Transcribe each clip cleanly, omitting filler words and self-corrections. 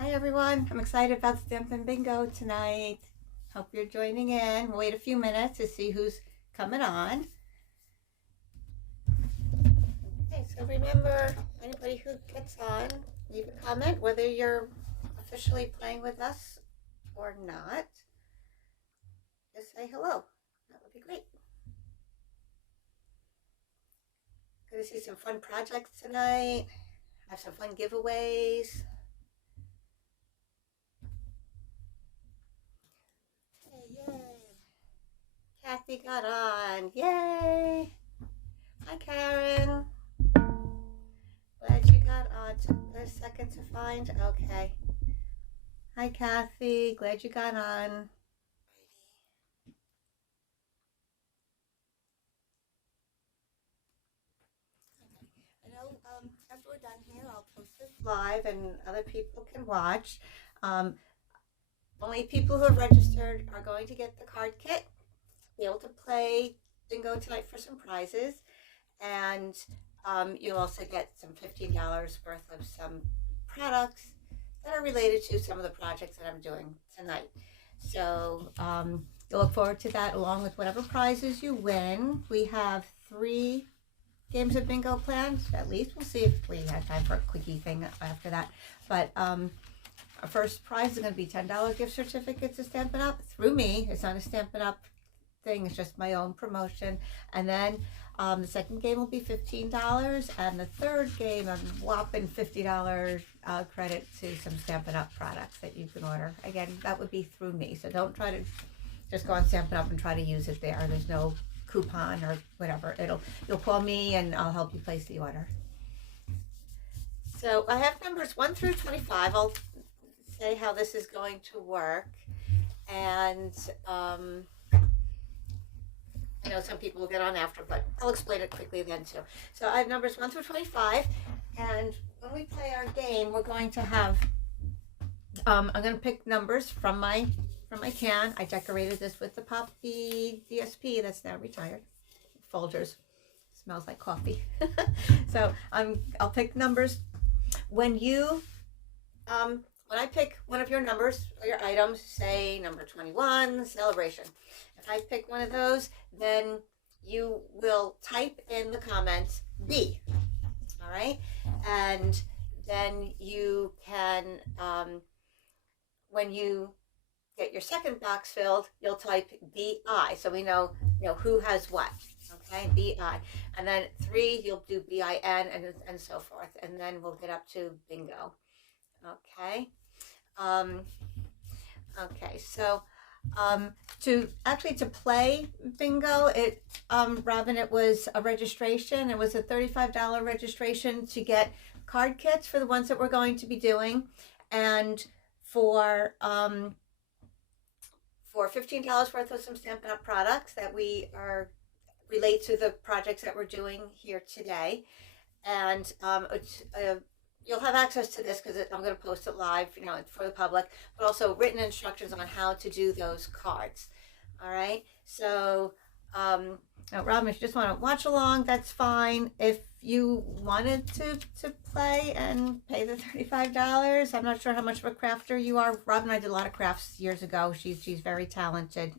Hi everyone, I'm excited about Stampin' Bingo tonight. Hope you're joining in. We'll wait a few minutes to see who's coming on. Okay, so remember, anybody who gets on, leave a comment whether you're officially playing with us or not. Just say hello. That would be great. Gonna see some fun projects tonight. Have some fun giveaways. Yay! Kathy got on. Yay! Hi, Karen. Glad you got on. Took a second to find. Okay. Hi, Kathy. Glad you got on. I know after we're done here, I'll post this live and other people can watch. Only people who have registered are going to get the card kit, be able to play bingo tonight for some prizes, and you'll also get some $15 worth of some products that are related to some of the projects that I'm doing tonight. So you'll look forward to that along with whatever prizes you win. We have 3 games of bingo planned, at least. We'll see if we have time for a quickie thing after that. But our first prize is going to be $10 gift certificates to Stampin' Up! Through me. It's not a Stampin' Up! Thing, it's just my own promotion. And then the second game will be $15, and the third game a whopping $50 credit to some Stampin' Up! Products that you can order. Again, that would be through me, so don't try to just go on Stampin' Up! And try to use it there. There's no coupon or whatever. You'll call me and I'll help you place the order. So I have numbers 1 through 25. I'll say how this is going to work, and I know some people will get on after, but I'll explain it quickly then too. So I have numbers 1 through 25, and when we play our game, we're going to have, I'm going to pick numbers from my can. I decorated this with the Poppy DSP that's now retired. Folgers. Smells like coffee. So I'll pick numbers. When I pick one of your numbers or your items, say number 21, celebration. If I pick one of those, then you will type in the comments B. All right? And then you can, when you get your second box filled, you'll type BI. So we know who has what. Okay, BI. And then 3, you'll do BIN and so forth. And then we'll get up to bingo. Okay. Okay, so to play bingo, Robin, it was a registration. It was a $35 registration to get card kits for the ones that we're going to be doing, and for $15 worth of some Stampin' Up! Products that relate to the projects that we're doing here today. And you'll have access to this because I'm going to post it live, for the public, but also written instructions on how to do those cards. All right. So, Robin, if you just want to watch along, that's fine. If you wanted to play and pay the $35, I'm not sure how much of a crafter you are. Robin and I did a lot of crafts years ago. She's very talented.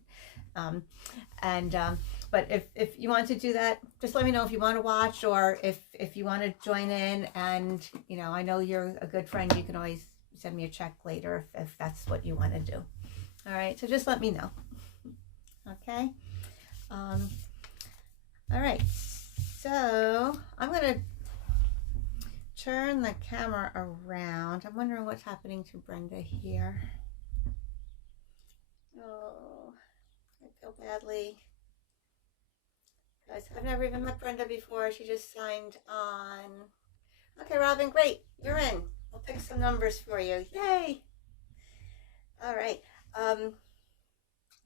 But if you want to do that, just let me know if you want to watch, or if you want to join in. And I know you're a good friend. You can always send me a check later if that's what you want to do. All right, so just let me know. Okay. All right. So I'm gonna turn the camera around. I'm wondering what's happening to Brenda here. Oh, I feel badly. Guys, I've never even met Brenda before. She just signed on. Okay, Robin, great. You're in. I'll pick some numbers for you. Yay! All right. Let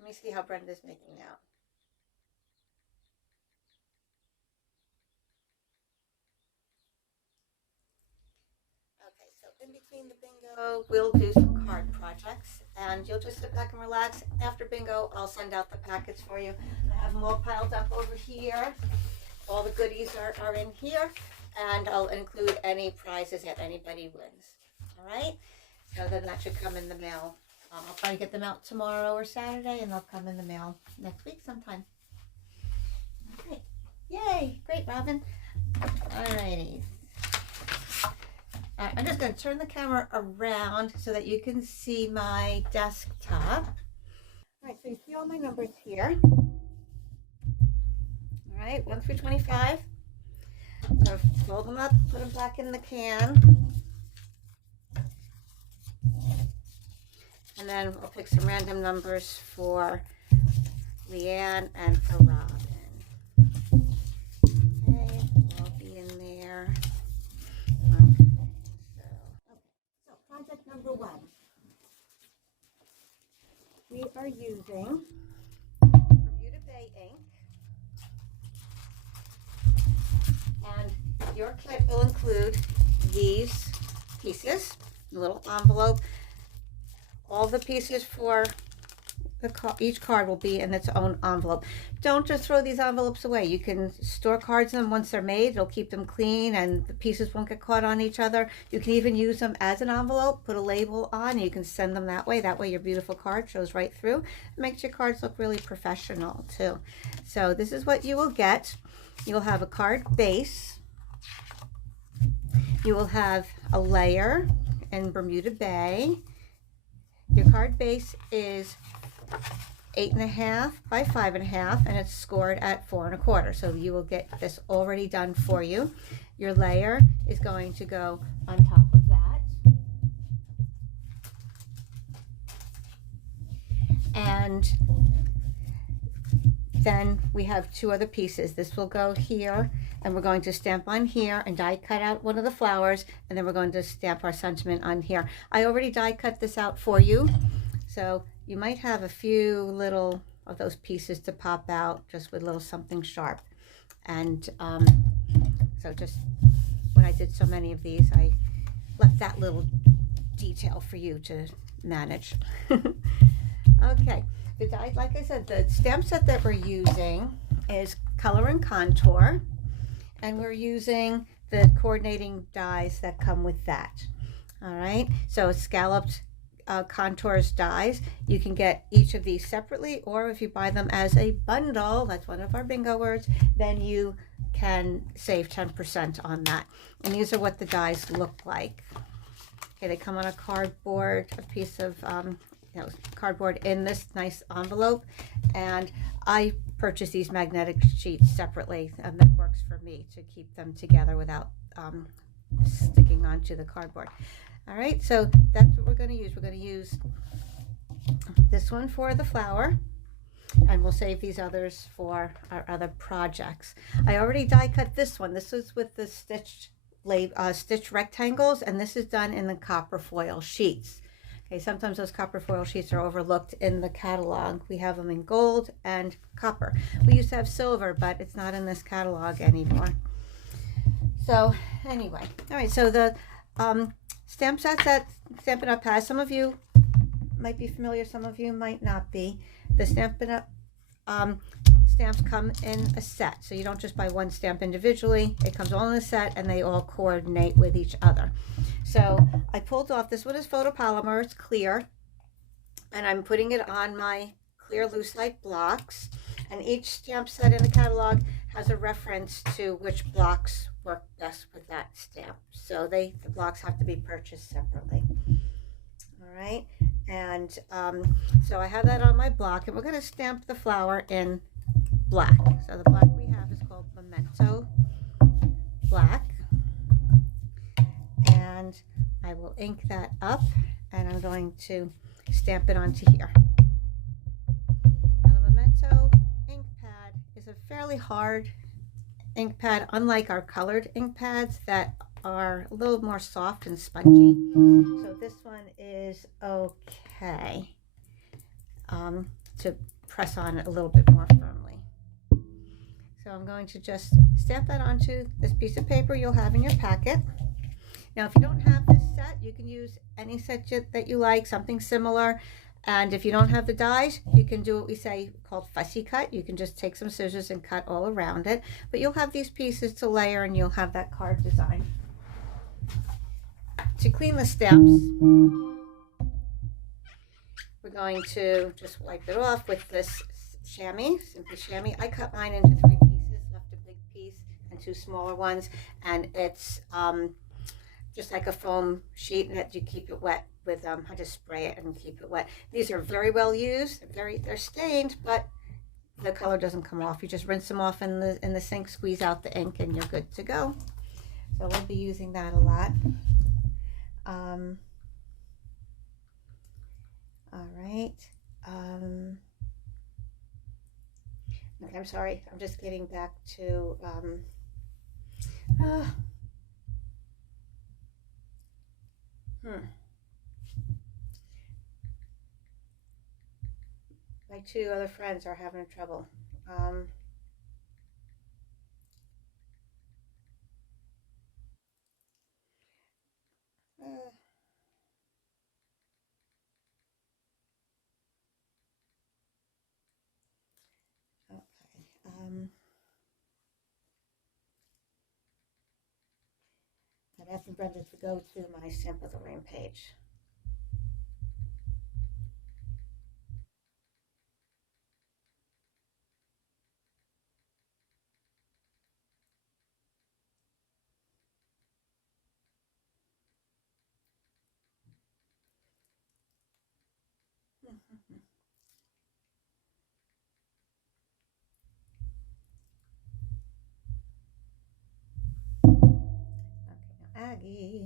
me see how Brenda's making out. Okay, so in between the bingo, we'll do some card projects, and you'll just sit back and relax. After bingo, I'll send out the packets for you. I have them all piled up over here. All the goodies are in here, and I'll include any prizes that anybody wins. All right? So then that should come in the mail. I'll probably get them out tomorrow or Saturday, and they'll come in the mail next week sometime. Okay. Yay! Great, Robin. Alrighty. Alright, I'm just going to turn the camera around so that you can see my desktop. Alright, so you see all my numbers here. Alright, 1 through 25. So fold them up, put them back in the can. And then I'll pick some random numbers for Leanne and for Robin. Okay, all be in there. Okay, so project number 1. We are using Bermuda Bay ink. And your kit will include these pieces, a little envelope. All the pieces for each card will be in its own envelope. Don't just throw these envelopes away. You can store cards in them once they're made. It'll keep them clean and the pieces won't get caught on each other. You can even use them as an envelope, put a label on, and you can send them that way. That way your beautiful card shows right through. It makes your cards look really professional too. So this is what you will get. You'll have a card base. You will have a layer in Bermuda Bay. Your card base is 8.5 by 5.5, and it's scored at 4 1/4. So you will get this already done for you. Your layer is going to go on top of that. And then we have 2 other pieces. This will go here, and we're going to stamp on here and die cut out one of the flowers, and then we're going to stamp our sentiment on here. I already die cut this out for you, so you might have a few little of those pieces to pop out just with a little something sharp. And so just when I did so many of these, I left that little detail for you to manage. Okay. The die, like I said, the stamp set that we're using is Color and Contour, and we're using the coordinating dies that come with that. All right, so scalloped contours dies. You can get each of these separately, or if you buy them as a bundle, that's one of our bingo words, then you can save 10% on that. And these are what the dies look like. Okay, they come on a cardboard, a piece of cardboard in this nice envelope, and I purchased these magnetic sheets separately, and that works for me to keep them together without sticking onto the cardboard. All right, so that's what we're going to use. We're going to use this one for the flower, and we'll save these others for our other projects. I already die cut this one. This was with the stitched rectangles, and this is done in the copper foil sheets. Okay, sometimes those copper foil sheets are overlooked in the catalog. We have them in gold and copper. We used to have silver, but it's not in this catalog anymore. So anyway, all right, so the stamp sets that Stampin' Up! Has, some of you might be familiar, some of you might not be. The Stampin' Up! Stamps come in a set, so you don't just buy one stamp individually. It comes all in a set, and they all coordinate with each other. So I pulled off, this one is photopolymer, it's clear, and I'm putting it on my clear loose light blocks, and each stamp set in the catalog has a reference to which blocks work best with that stamp. So the blocks have to be purchased separately. All right, and so I have that on my block, and we're going to stamp the flower in black. So the black we have is called Memento Black, and I will ink that up, and I'm going to stamp it onto here. Now the Memento ink pad is a fairly hard ink pad, unlike our colored ink pads that are a little more soft and spongy. So this one is okay to press on a little bit more firmly. So I'm going to just stamp that onto this piece of paper you'll have in your packet. Now, if you don't have this set, you can use any set that you like, something similar. And if you don't have the dies, you can do what we say called fussy cut. You can just take some scissors and cut all around it. But you'll have these pieces to layer, and you'll have that card design. To clean the stamps, going to just wipe it off with this chamois, simply chamois. I cut mine into 3 pieces, left a big piece and 2 smaller ones, and it's just like a foam sheet, and that you keep it wet with I just spray it and keep it wet. These are very well used. They're stained, but the color doesn't come off. You just rinse them off in the sink, squeeze out the ink, and you're good to go. So we'll be using that a lot. All right. Okay, I'm sorry. I'm just getting back to my 2 other friends are having trouble. I'm asking Brenda to go to my Sample the Rain page. Aggie.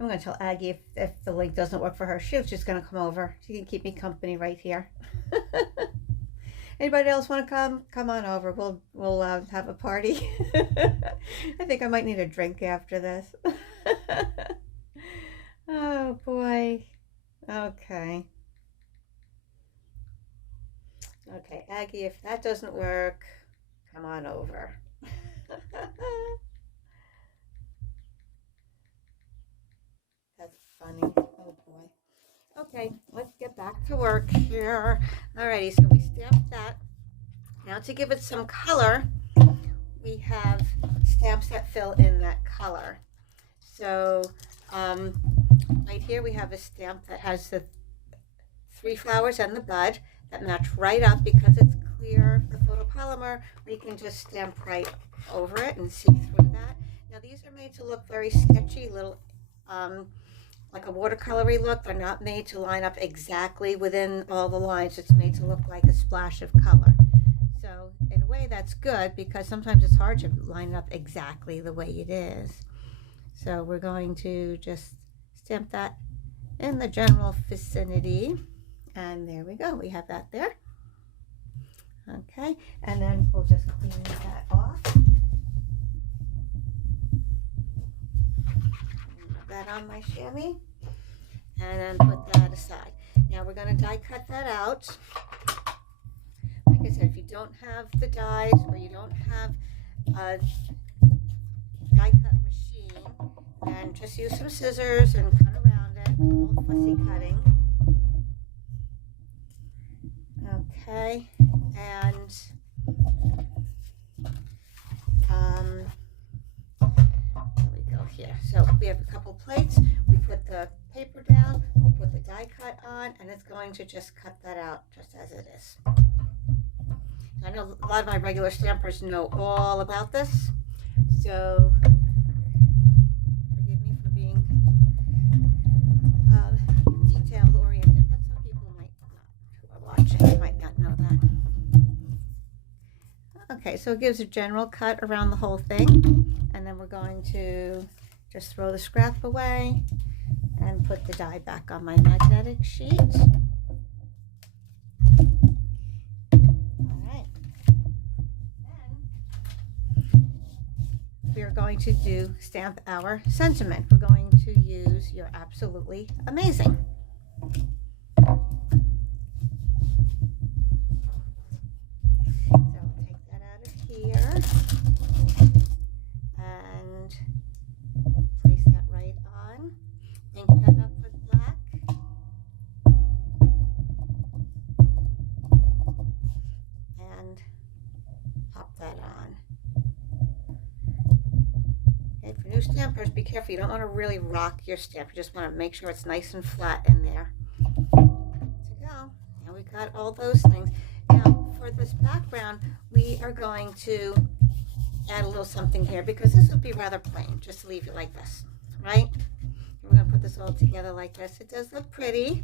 I'm going to tell Aggie if the link doesn't work for her, she's just going to come over. She can keep me company right here. Anybody else want to come? Come on over. We'll have a party. I think I might need a drink after this. Oh boy. Okay. Okay, Aggie, if that doesn't work, come on over. That's funny. Oh boy. Okay, let's get back to work here. Alrighty, so we stamped that. Now to give it some color, we have stamps that fill in that color. So right here we have a stamp that has the 3 flowers and the bud that match right up because it's clear, the photopolymer. We can just stamp right over it and see through that. Now these are made to look very sketchy, little like a watercolory look. They're not made to line up exactly within all the lines. It's made to look like a splash of color. So in a way that's good because sometimes it's hard to line up exactly the way it is. So we're going to just stamp that in the general vicinity. And there we go. We have that there. Okay, and then we'll just clean that off. Put that on my chamois and then put that aside. Now we're going to die cut that out. Like I said, if you don't have the dies or you don't have a die cut machine, then just use some scissors and cut around it. We call it fussy cutting. Okay, and there we go here. So we have a couple plates. We put the paper down, we put the die cut on, and it's going to just cut that out just as it is. I know a lot of my regular stampers know all about this, so forgive me for being detail oriented, but some people might not, who are watching, might not know that. Okay, so it gives a general cut around the whole thing, and then we're going to just throw the scrap away and put the die back on my magnetic sheet. All right. Then we are going to stamp our sentiment. We're going to use You're Absolutely Amazing. So I'll take that out of here and place that right on. Ink that up with black. And pop that on. Okay, for new stampers, be careful. You don't want to really rock your stamp. You just want to make sure it's nice and flat in there. Good to go. And we got all those things. Now, for this background, we are going to add a little something here because this will be rather plain. Just leave it like this, right? We're going to put this all together like this. It does look pretty,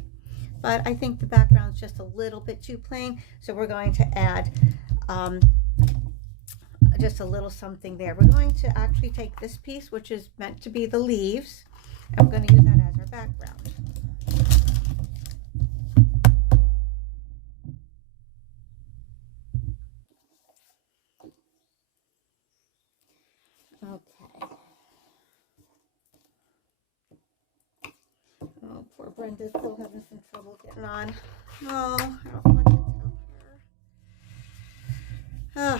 but I think the background's just a little bit too plain. So we're going to add just a little something there. We're going to actually take this piece, which is meant to be the leaves, and we're going to use that as our background. Okay. Oh, poor Brenda's still having some trouble getting on. Oh, I don't know what to tell her.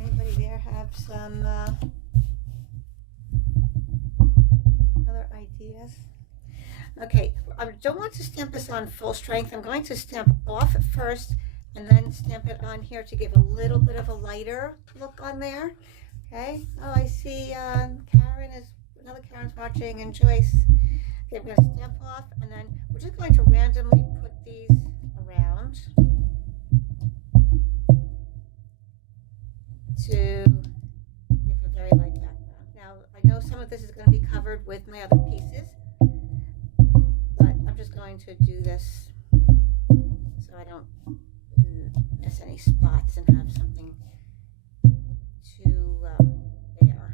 Anybody there have some other ideas? Okay, I don't want to stamp this on full strength. I'm going to stamp off at first and then stamp it on here to give a little bit of a lighter look on there. Okay, oh, I see Karen is, another Karen's watching, and Joyce. Okay, I'm going to stamp off, and then we're just going to randomly put these around to give a very light background. Now, I know some of this is going to be covered with my other pieces, but I'm just going to do this so I don't miss any spots and have something to bear.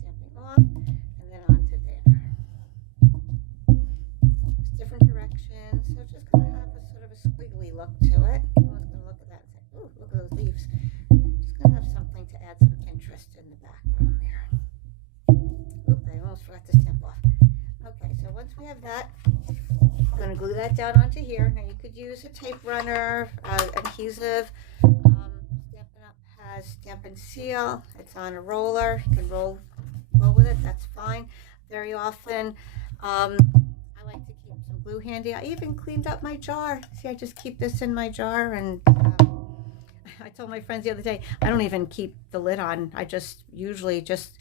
Stamping off and then onto there. It's different directions, so it's just going to have a sort of a squiggly look to it. No one's going to look at that and say, "Ooh, look at those leaves." Just going to have something to add some interest in the background there. Oop, I almost forgot to stamp off. Okay, so once we have that, I'm going to glue that down onto here. Now you could use a tape runner, adhesive. Stampin' Up has Stampin' Seal. It's on a roller. You can roll with it. That's fine. Very often, I like to keep some glue handy. I even cleaned up my jar. See, I just keep this in my jar, and I told my friends the other day, I don't even keep the lid on. I just usually just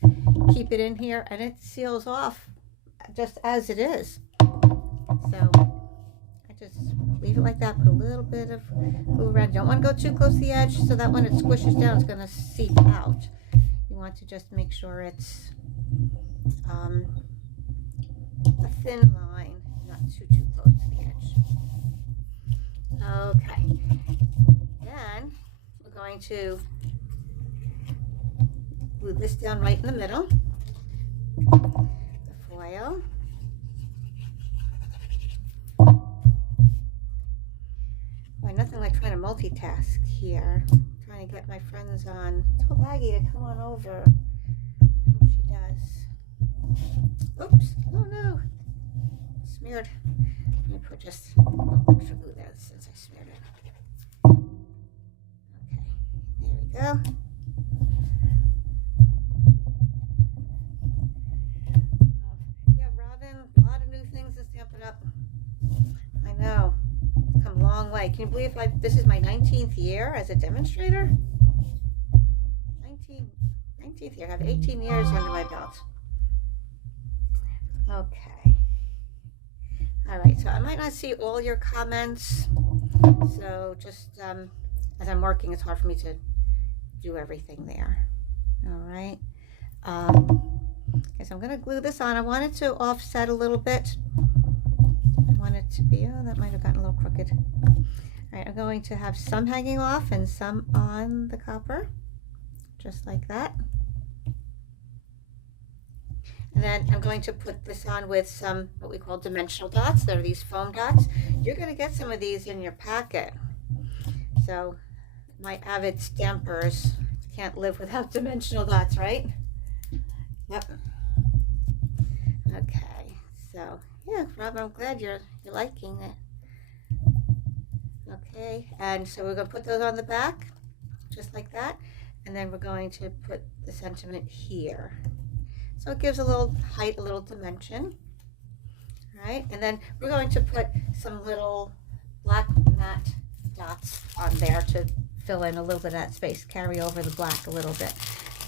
keep it in here, and it seals off just as it is. So I just leave it like that. Put a little bit of glue around. You don't want to go too close to the edge so that when it squishes down, it's going to seep out. You want to just make sure it's a thin line, not too close to the edge. Okay. Then we're going to glue this down right in the middle. The foil. Boy, nothing like trying to multitask here. Trying to get my friends on. Tell Maggie to come on over. I hope she does. Oops. Oh no. Smeared. Let me put just a little extra glue there since I smeared it. Okay. There we go. Yeah, Robin, a lot of new things to Stampin' Up. I know. Come a long way. Can you believe this is my 19th year as a demonstrator? 19th year. I have 18 years under my belt. Okay. All right. So I might not see all your comments. So just as I'm working, it's hard for me to do everything there. All right. Okay, so I'm going to glue this on. I want it to offset a little bit. I want it to be, oh, that might have gotten a little crooked. All right, I'm going to have some hanging off and some on the copper, just like that. And then I'm going to put this on with some what we call dimensional dots. There are these foam dots. You're going to get some of these in your packet. So my avid stampers can't live without dimensional dots, right? Yep. Okay. So yeah, Rob, I'm glad you're liking it. Okay, and so we're gonna put those on the back, just like that, and then we're going to put the sentiment here. So it gives a little height, a little dimension. All right, and then we're going to put some little black matte dots on there to fill in a little bit of that space, carry over the black a little bit.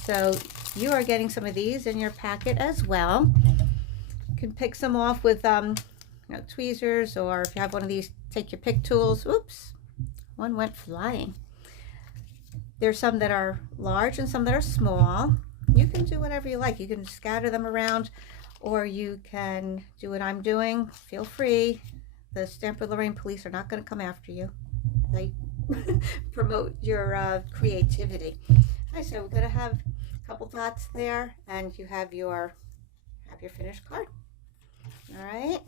So you are getting some of these in your packet as well. You can pick some off with tweezers, or if you have one of these, take your pick tools. Oops, one went flying. There's some that are large and some that are small. You can do whatever you like. You can scatter them around, or you can do what I'm doing. Feel free. The Stampin' Lorraine police are not going to come after you. They promote your creativity. Okay, so we're going to have a couple dots there, and you have your finished card. All right.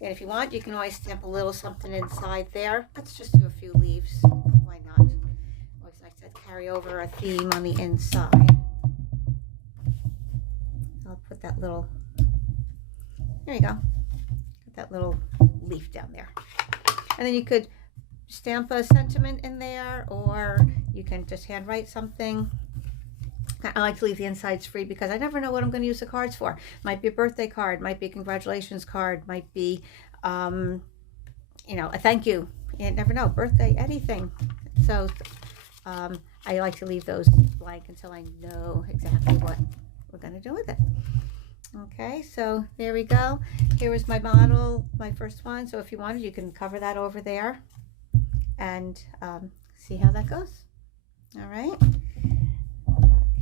And if you want, you can always stamp a little something inside there. Let's just do a few leaves. Why not? Always nice to carry over a theme on the inside. I'll put that little, there you go. Put that little leaf down there. And then you could stamp a sentiment in there, or you can just handwrite something. I like to leave the insides free because I never know what I'm going to use the cards for. Might be a birthday card, might be a congratulations card, might be, a thank you. You never know, birthday, anything. So I like to leave those blank until I know exactly what we're going to do with it. Okay, so there we go. Here is my model, my first one. So if you wanted, you can cover that over there and see how that goes. All right.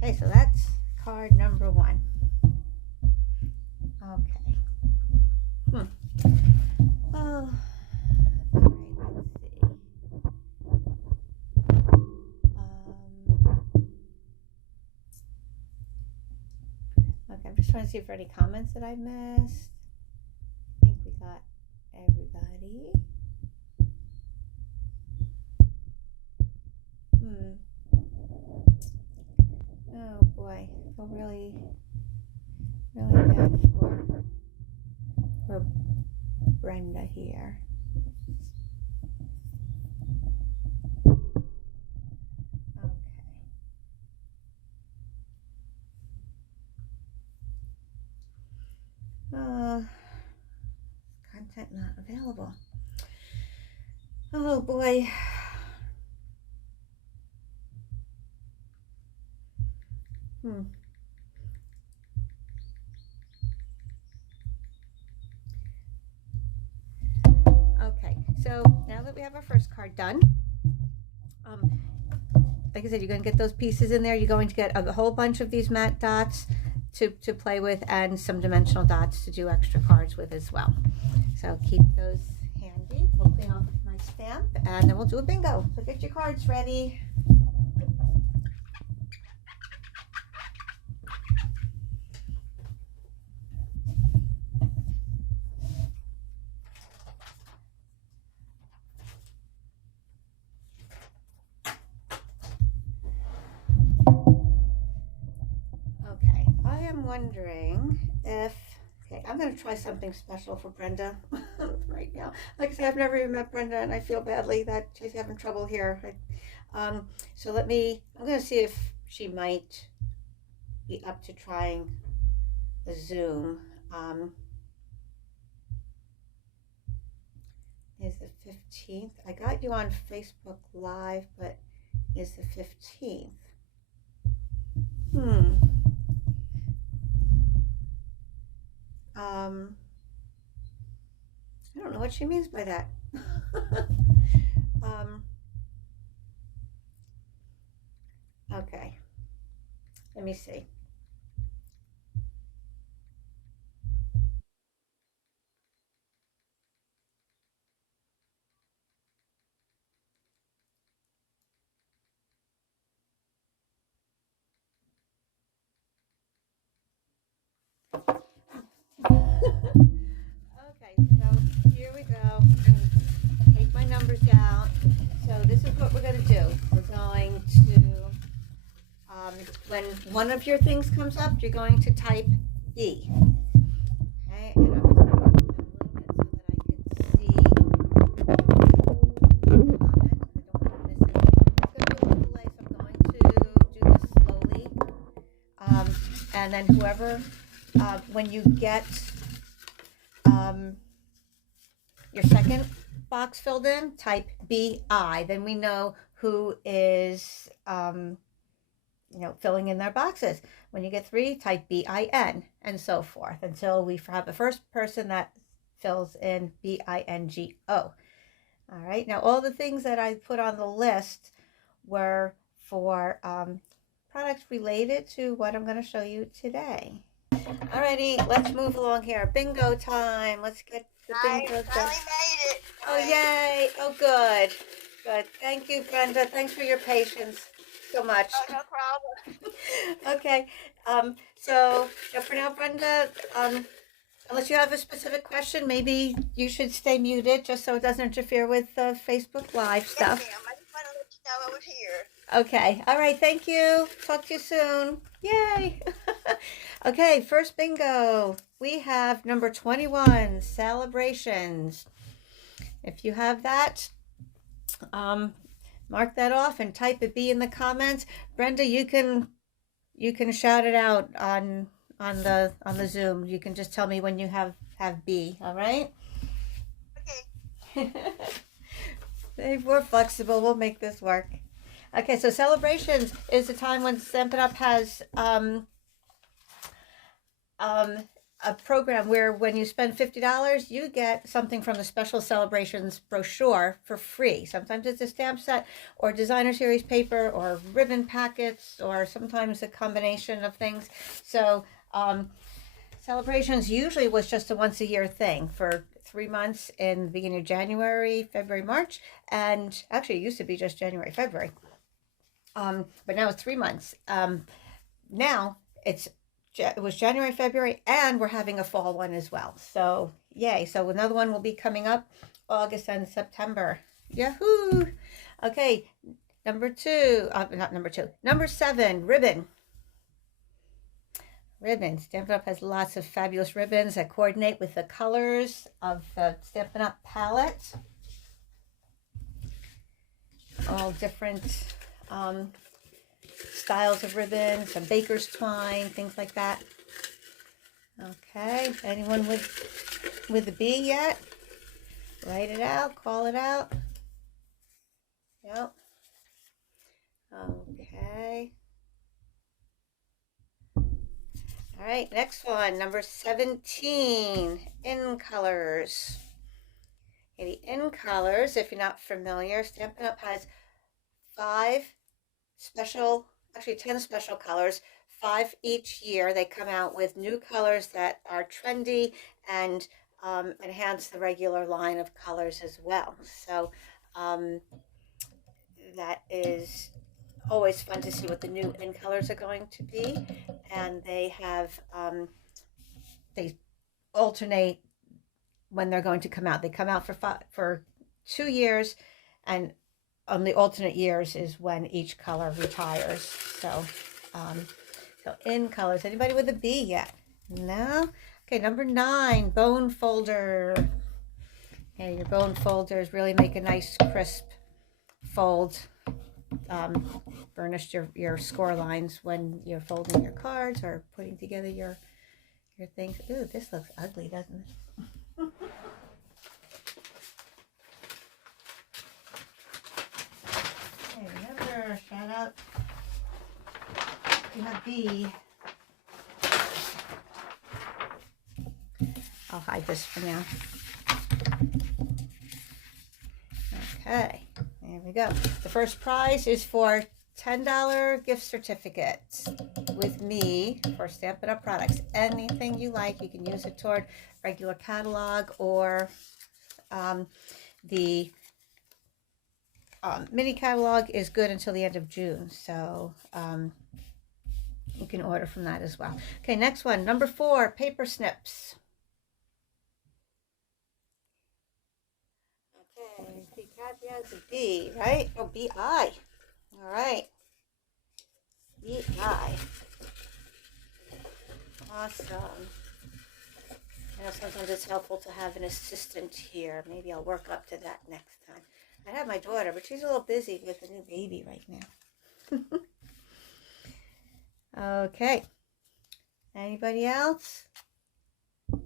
Okay, so that's card number 1. Okay. Oh, all right, let's see. Okay, I'm just trying to see if there are any comments that I missed. I think we got everybody. Oh boy, I feel really bad for Brenda here. Okay. Content not available. Oh boy. Okay, so now that we have our first card done, like I said, you're going to get those pieces in there. You're going to get a whole bunch of these matte dots to play with, and some dimensional dots to do extra cards with as well. So keep those handy. We'll clean off my stamp, and then we'll do a bingo. So get your cards ready. Wondering if, okay, I'm going to try something special for Brenda right now. Like I say, I've never even met Brenda, and I feel badly that she's having trouble here. So I'm going to see if she might be up to trying the Zoom. Is the 15th? I got you on Facebook Live, but is the 15th? I don't know what she means by that. Okay, let me see. Okay, so here we go. I'm going to take my numbers out. So this is what we're going to do. We're going to when one of your things comes up, you're going to type B. Okay, and I'm going to move them a little bit so that I can see comment. I don't want to miss it. It's going to be a little delay, so I'm going to do this slowly. And then whoever, when you get your second box filled in, type BI. Then we know who is, filling in their boxes. When you get 3, type BIN, and so forth, until we have the first person that fills in BINGO. All right, now all the things that I put on the list were for products related to what I'm going to show you today. Alrighty, let's move along here. Bingo time. Let's get the bingo done. I finally made it. Oh, yay. Oh, good. Good. Thank you, Brenda. Thanks for your patience so much. Oh, no problem. Okay. So for now, Brenda, unless you have a specific question, maybe you should stay muted just so it doesn't interfere with Facebook Live stuff. Yes, ma'am. I just wanted to let you know I was here. Okay. All right. Thank you. Talk to you soon. Yay. Okay. First bingo. We have number 21, celebrations. If you have that, mark that off and type a B in the comments. Brenda, you can shout it out on the Zoom. You can just tell me when you have B. All right. Okay. We're flexible. We'll make this work. Okay, so celebrations is the time when Stampin' Up! Has a program where when you spend $50, you get something from the special celebrations brochure for free. Sometimes it's a stamp set or designer series paper or ribbon packets or sometimes a combination of things. So celebrations usually was just a once a year thing for 3 months in the beginning of January, February, March, and actually it used to be just January, February. But now it's 3 months. Now it was January, February, and we're having a fall one as well. So yay. So another one will be coming up August and September. Yahoo! Okay, number 7, ribbon. Ribbons. Stampin' Up! Has lots of fabulous ribbons that coordinate with the colors of the Stampin' Up! Palette. All different styles of ribbon, some baker's twine, things like that. Okay, anyone with a B yet? Write it out, call it out. Yep. Okay. All right, next one, number 17, in colors. Okay, the in colors, if you're not familiar, Stampin' Up! Has 10 special colors, 5 each year. They come out with new colors that are trendy and enhance the regular line of colors as well. So that is always fun to see what the new in colors are going to be. And they have, they alternate when they're going to come out. They come out for 2 years, and on the alternate years is when each color retires. So, so in colors. Anybody with a B yet? No? Okay, number 9, bone folder. Okay, your bone folders really make a nice crisp fold. Burnished your score lines when you're folding your cards or putting together your things. Ooh, this looks ugly, doesn't it? Okay, remember, shout out. You have B. I'll hide this for now. Okay, there we go. The first prize is for $10 gift certificates with me for Stampin' Up! Products. Anything you like, you can use it toward regular catalog or the mini catalog is good until the end of June. So you can order from that as well. Okay, next one, number 4, paper snips. Okay, see, Kathy has a B, right? Oh, B-I. All right. B-I. Awesome. You know, sometimes it's helpful to have an assistant here. Maybe I'll work up to that next time. I'd have my daughter, but she's a little busy with a new baby right now. Okay. Anybody else? Oh,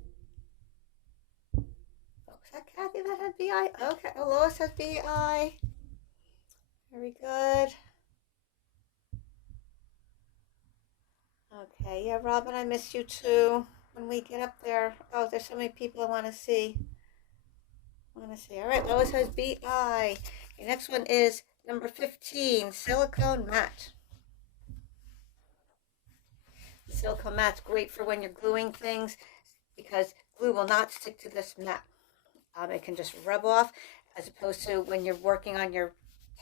was that Kathy that had BI? Okay. Oh, Lois has BI. Very good. Okay. Yeah, Robin, I miss you too. When we get up there. Oh, there's so many people I want to see. All right, Lois has BI. The next one is number 15, silicone mat. The silicone mat's great for when you're gluing things because glue will not stick to this mat. It can just rub off, as opposed to when you're working on your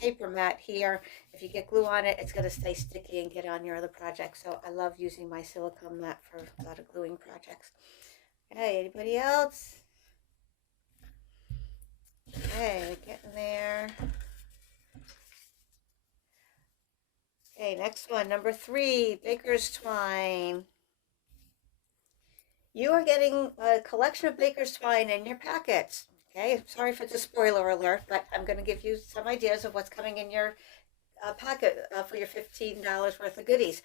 paper mat here. If you get glue on it, it's going to stay sticky and get on your other projects. So I love using my silicone mat for a lot of gluing projects. Okay, anybody else? Okay, we're getting there. Okay, next one, number 3, baker's twine. You are getting a collection of baker's twine in your packets. Okay, sorry for the spoiler alert, but I'm going to give you some ideas of what's coming in your packet for your $15 worth of goodies.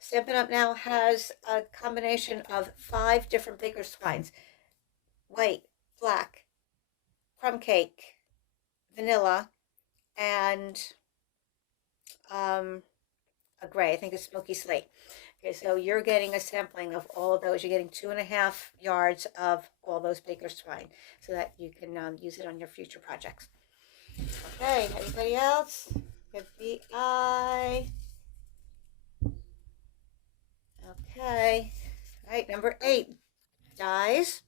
Stampin' Up! Now has a combination of 5 different baker's twines. White, black, crumb cake, vanilla, and a gray. I think it's smoky slate. Okay, so you're getting a sampling of all of those. You're getting 2.5 yards of all those baker's twine so that you can use it on your future projects. Okay, anybody else? Good BI. Okay. All right, number 8, dies.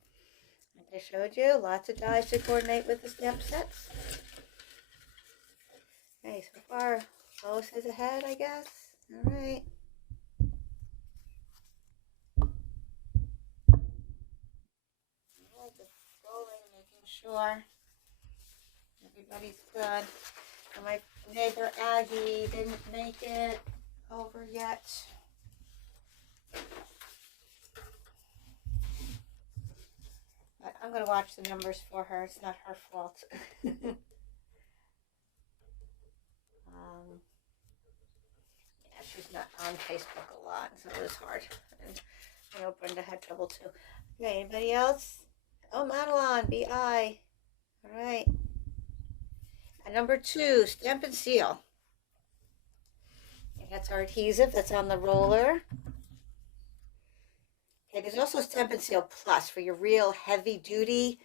Like I showed you, lots of dies to coordinate with the stamp sets. Okay, so far, Lois is ahead, I guess. All right. Just scrolling, making sure everybody's good. And my neighbor Aggie didn't make it over yet. But I'm going to watch the numbers for her. It's not her fault. Yeah, she's not on Facebook a lot, so it was hard. And I know Brenda had trouble too. Okay, anybody else? Oh, Madeline, BI. All right. And number 2, Stampin' Seal. Okay, that's our adhesive that's on the roller. Okay, there's also Stampin' Seal Plus for your real heavy duty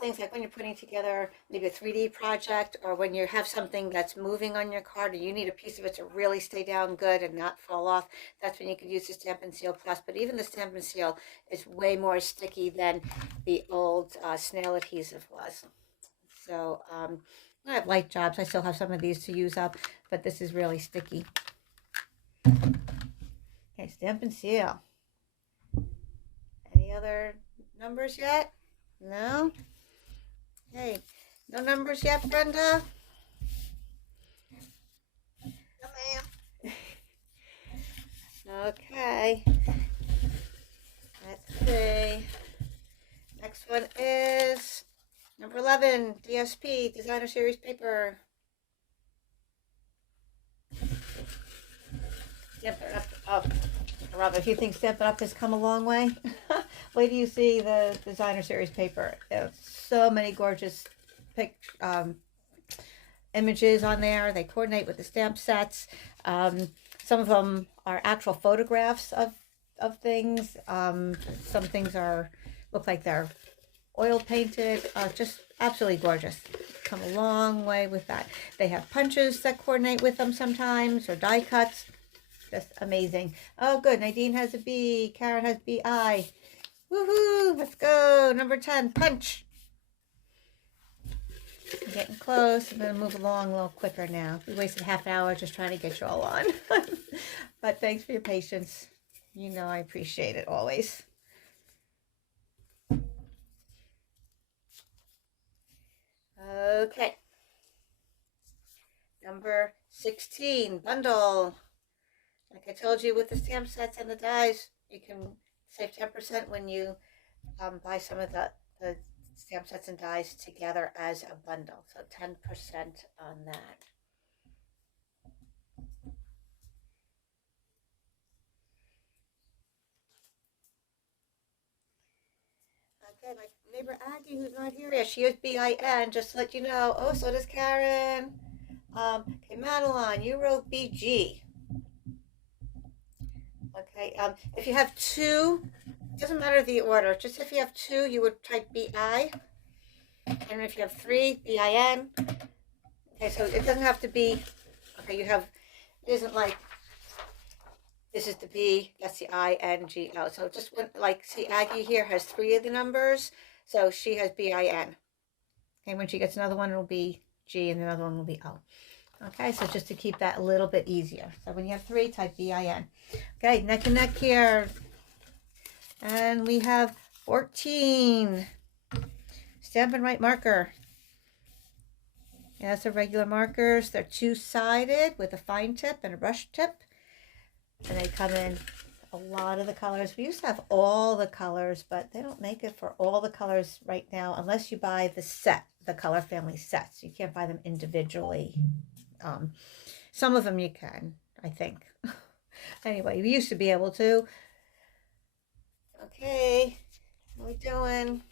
things, like when you're putting together maybe a 3D project, or when you have something that's moving on your card and you need a piece of it to really stay down good and not fall off. That's when you could use the Stampin' Seal Plus. But even the Stampin' Seal is way more sticky than the old snail adhesive was. So I have light jobs. I still have some of these to use up, but this is really sticky. Okay, Stampin' Seal. Any other numbers yet? No? Hey, no numbers yet, Brenda? No, ma'am. Okay. Let's see. Next one is number 11, DSP, Designer Series Paper. Stampin' Up. Oh, Rob, if you think Stampin' Up has come a long way, wait till you see the Designer Series paper. There's so many gorgeous images on there. They coordinate with the stamp sets. Some of them are actual photographs of things. Some things look like they're oil painted. Just absolutely gorgeous. Come a long way with that. They have punches that coordinate with them sometimes, or die cuts. Just amazing. Oh, good. Nadine has a B. Karen has BI. Woohoo! Let's go. Number 10, punch. I'm getting close. I'm going to move along a little quicker now. We wasted half an hour just trying to get you all on. But thanks for your patience. You know I appreciate it always. Okay. Number 16, bundle. Like I told you with the stamp sets and the dies, You can save 10% when you buy some of the stamp sets and dies together as a bundle. So 10% on that. Okay, my neighbor Aggie, who's not here yet, she is BIN, just to let you know. Oh, so does Karen. Okay, Madeline, you wrote BG. Okay, if you have two, it doesn't matter the order, just if you have two, you would type BI. And if you have three, BIN. Okay, so it doesn't have to be, okay, you have, it isn't like, this is the B, that's the INGO. So just when, like, see, Aggie here has three of the numbers, so she has BIN. Okay, when she gets another one, it'll be G, and another one will be O. Okay, so just to keep that a little bit easier. So when you have three, type BIN. Okay, neck and neck here. And we have 14. Stampin' Right marker. Yeah, that's the regular markers. They're two-sided with a fine tip and a brush tip. And they come in a lot of the colors. We used to have all the colors, but they don't make it for all the colors right now unless you buy the set, the color family sets. You can't buy them individually. Some of them you can, I think. Anyway, we used to be able to. Okay, what are we doing?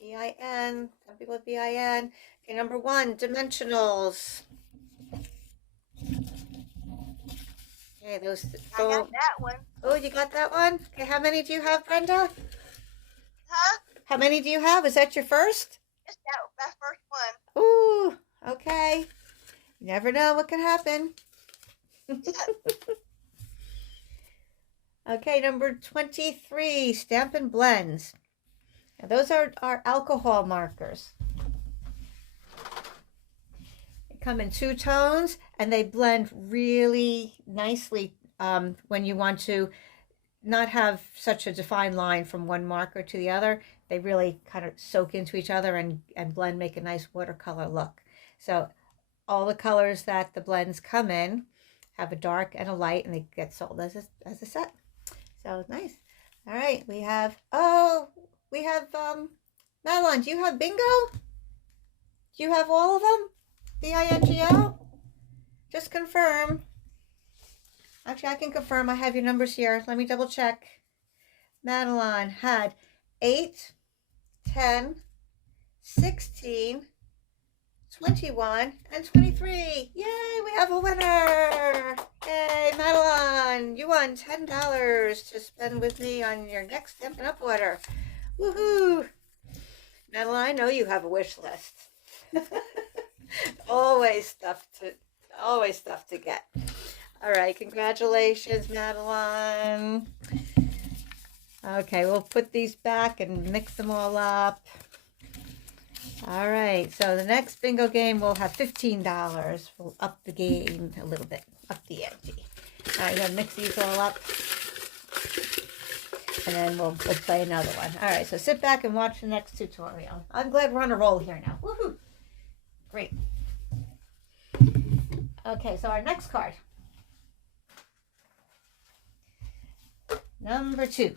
BIN. Some people have BIN. Okay, number one, dimensionals. Okay, those. I got that one. Oh, you got that one? Okay, how many do you have, Brenda? Huh? How many do you have? Is that your first? Just that first one. Ooh, okay. You never know what can happen. Okay, number 23, Stampin' Blends. Now, those are our alcohol markers. They come in two tones, and they blend really nicely when you want to not have such a defined line from one marker to the other. They really kind of soak into each other and blend, make a nice watercolor look. So all the colors that the blends come in have a dark and a light, and they get sold as a set. So nice. All right, we have Madeline, do you have bingo? Do you have all of them? BINGO? Just confirm. Actually, I can confirm. I have your numbers here. Let me double check. Madeline had 8, 10, 16, 21, and 23. Yay, we have a winner. Yay, Madeline, you won $10 to spend with me on your next Stampin' Up order. Woohoo. Madeline, I know you have a wish list. always stuff to get. All right, congratulations, Madeline. Okay, we'll put these back and mix them all up. All right, so the next bingo game will have $15. We'll up the game a little bit, up the ante. All right, gonna mix these all up, and then we'll play another one. All right, so sit back and watch the next tutorial. I'm glad we're on a roll here now. Woohoo! Great. Okay, so our next card. Number 2.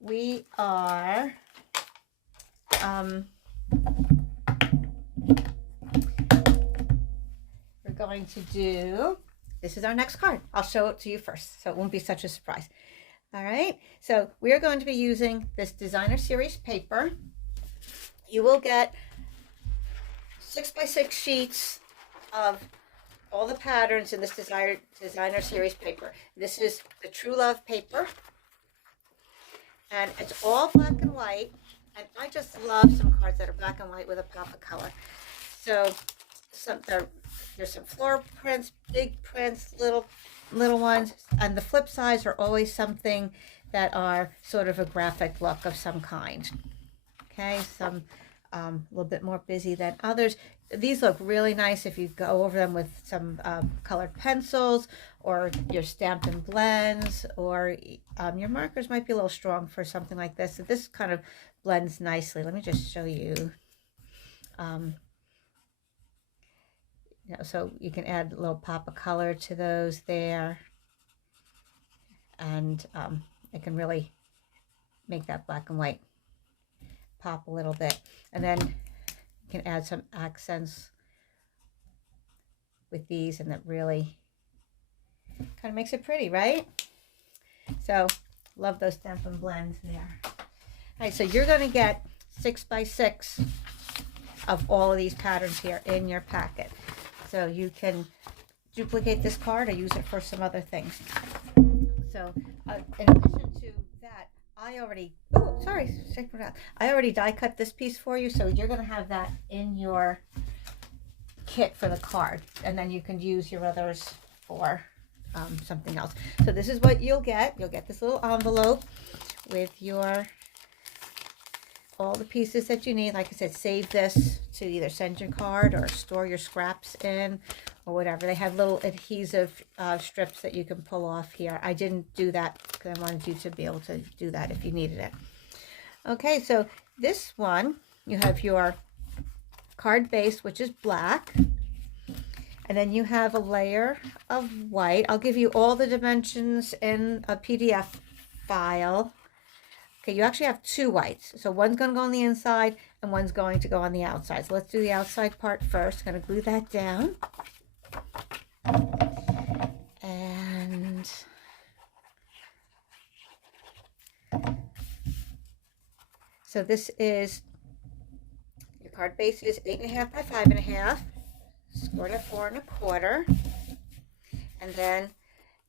We are we're going to do, this is our next card. I'll show it to you first, so it won't be such a surprise. All right, so we are going to be using this designer series paper. You will get 6x6 sheets of all the patterns in this designer series paper. This is the True Love paper, and it's all black and white. And I just love some cards that are black and white with a pop of color. So there's some floral prints, big prints, little ones, and the flip sides are always something that are sort of a graphic look of some kind. Okay, some a little bit more busy than others. These look really nice if you go over them with some colored pencils, or your Stampin' Blends, or your markers might be a little strong for something like this. So this kind of blends nicely. Let me just show you. So you can add a little pop of color to those there. and it can really make that black and white pop a little bit. And then you can add some accents with these, and that really kind of makes it pretty, right? So love those Stampin' blends there. All right, so you're going to get 6 by 6 of all of these patterns here in your packet. So you can duplicate this card or use it for some other things. So in addition to that, I already die cut this piece for you, so you're going to have that in your kit for the card, and then you can use your others for something else. So this is what you'll get. You'll get this little envelope with your all the pieces that you need. Like I said, save this to either send your card or store your scraps in or whatever. They have little adhesive strips that you can pull off here. I didn't do that because I wanted you to be able to do that if you needed it. Okay, so this one, you have your card base, which is black, and then you have a layer of white. I'll give you all the dimensions in a PDF file. Okay, you actually have 2 whites. So one's going to go on the inside and one's going to go on the outside. So let's do the outside part first. I'm going to glue that down. And so this is, your card base is 8.5 by 5.5, scored at 4 1/4. And then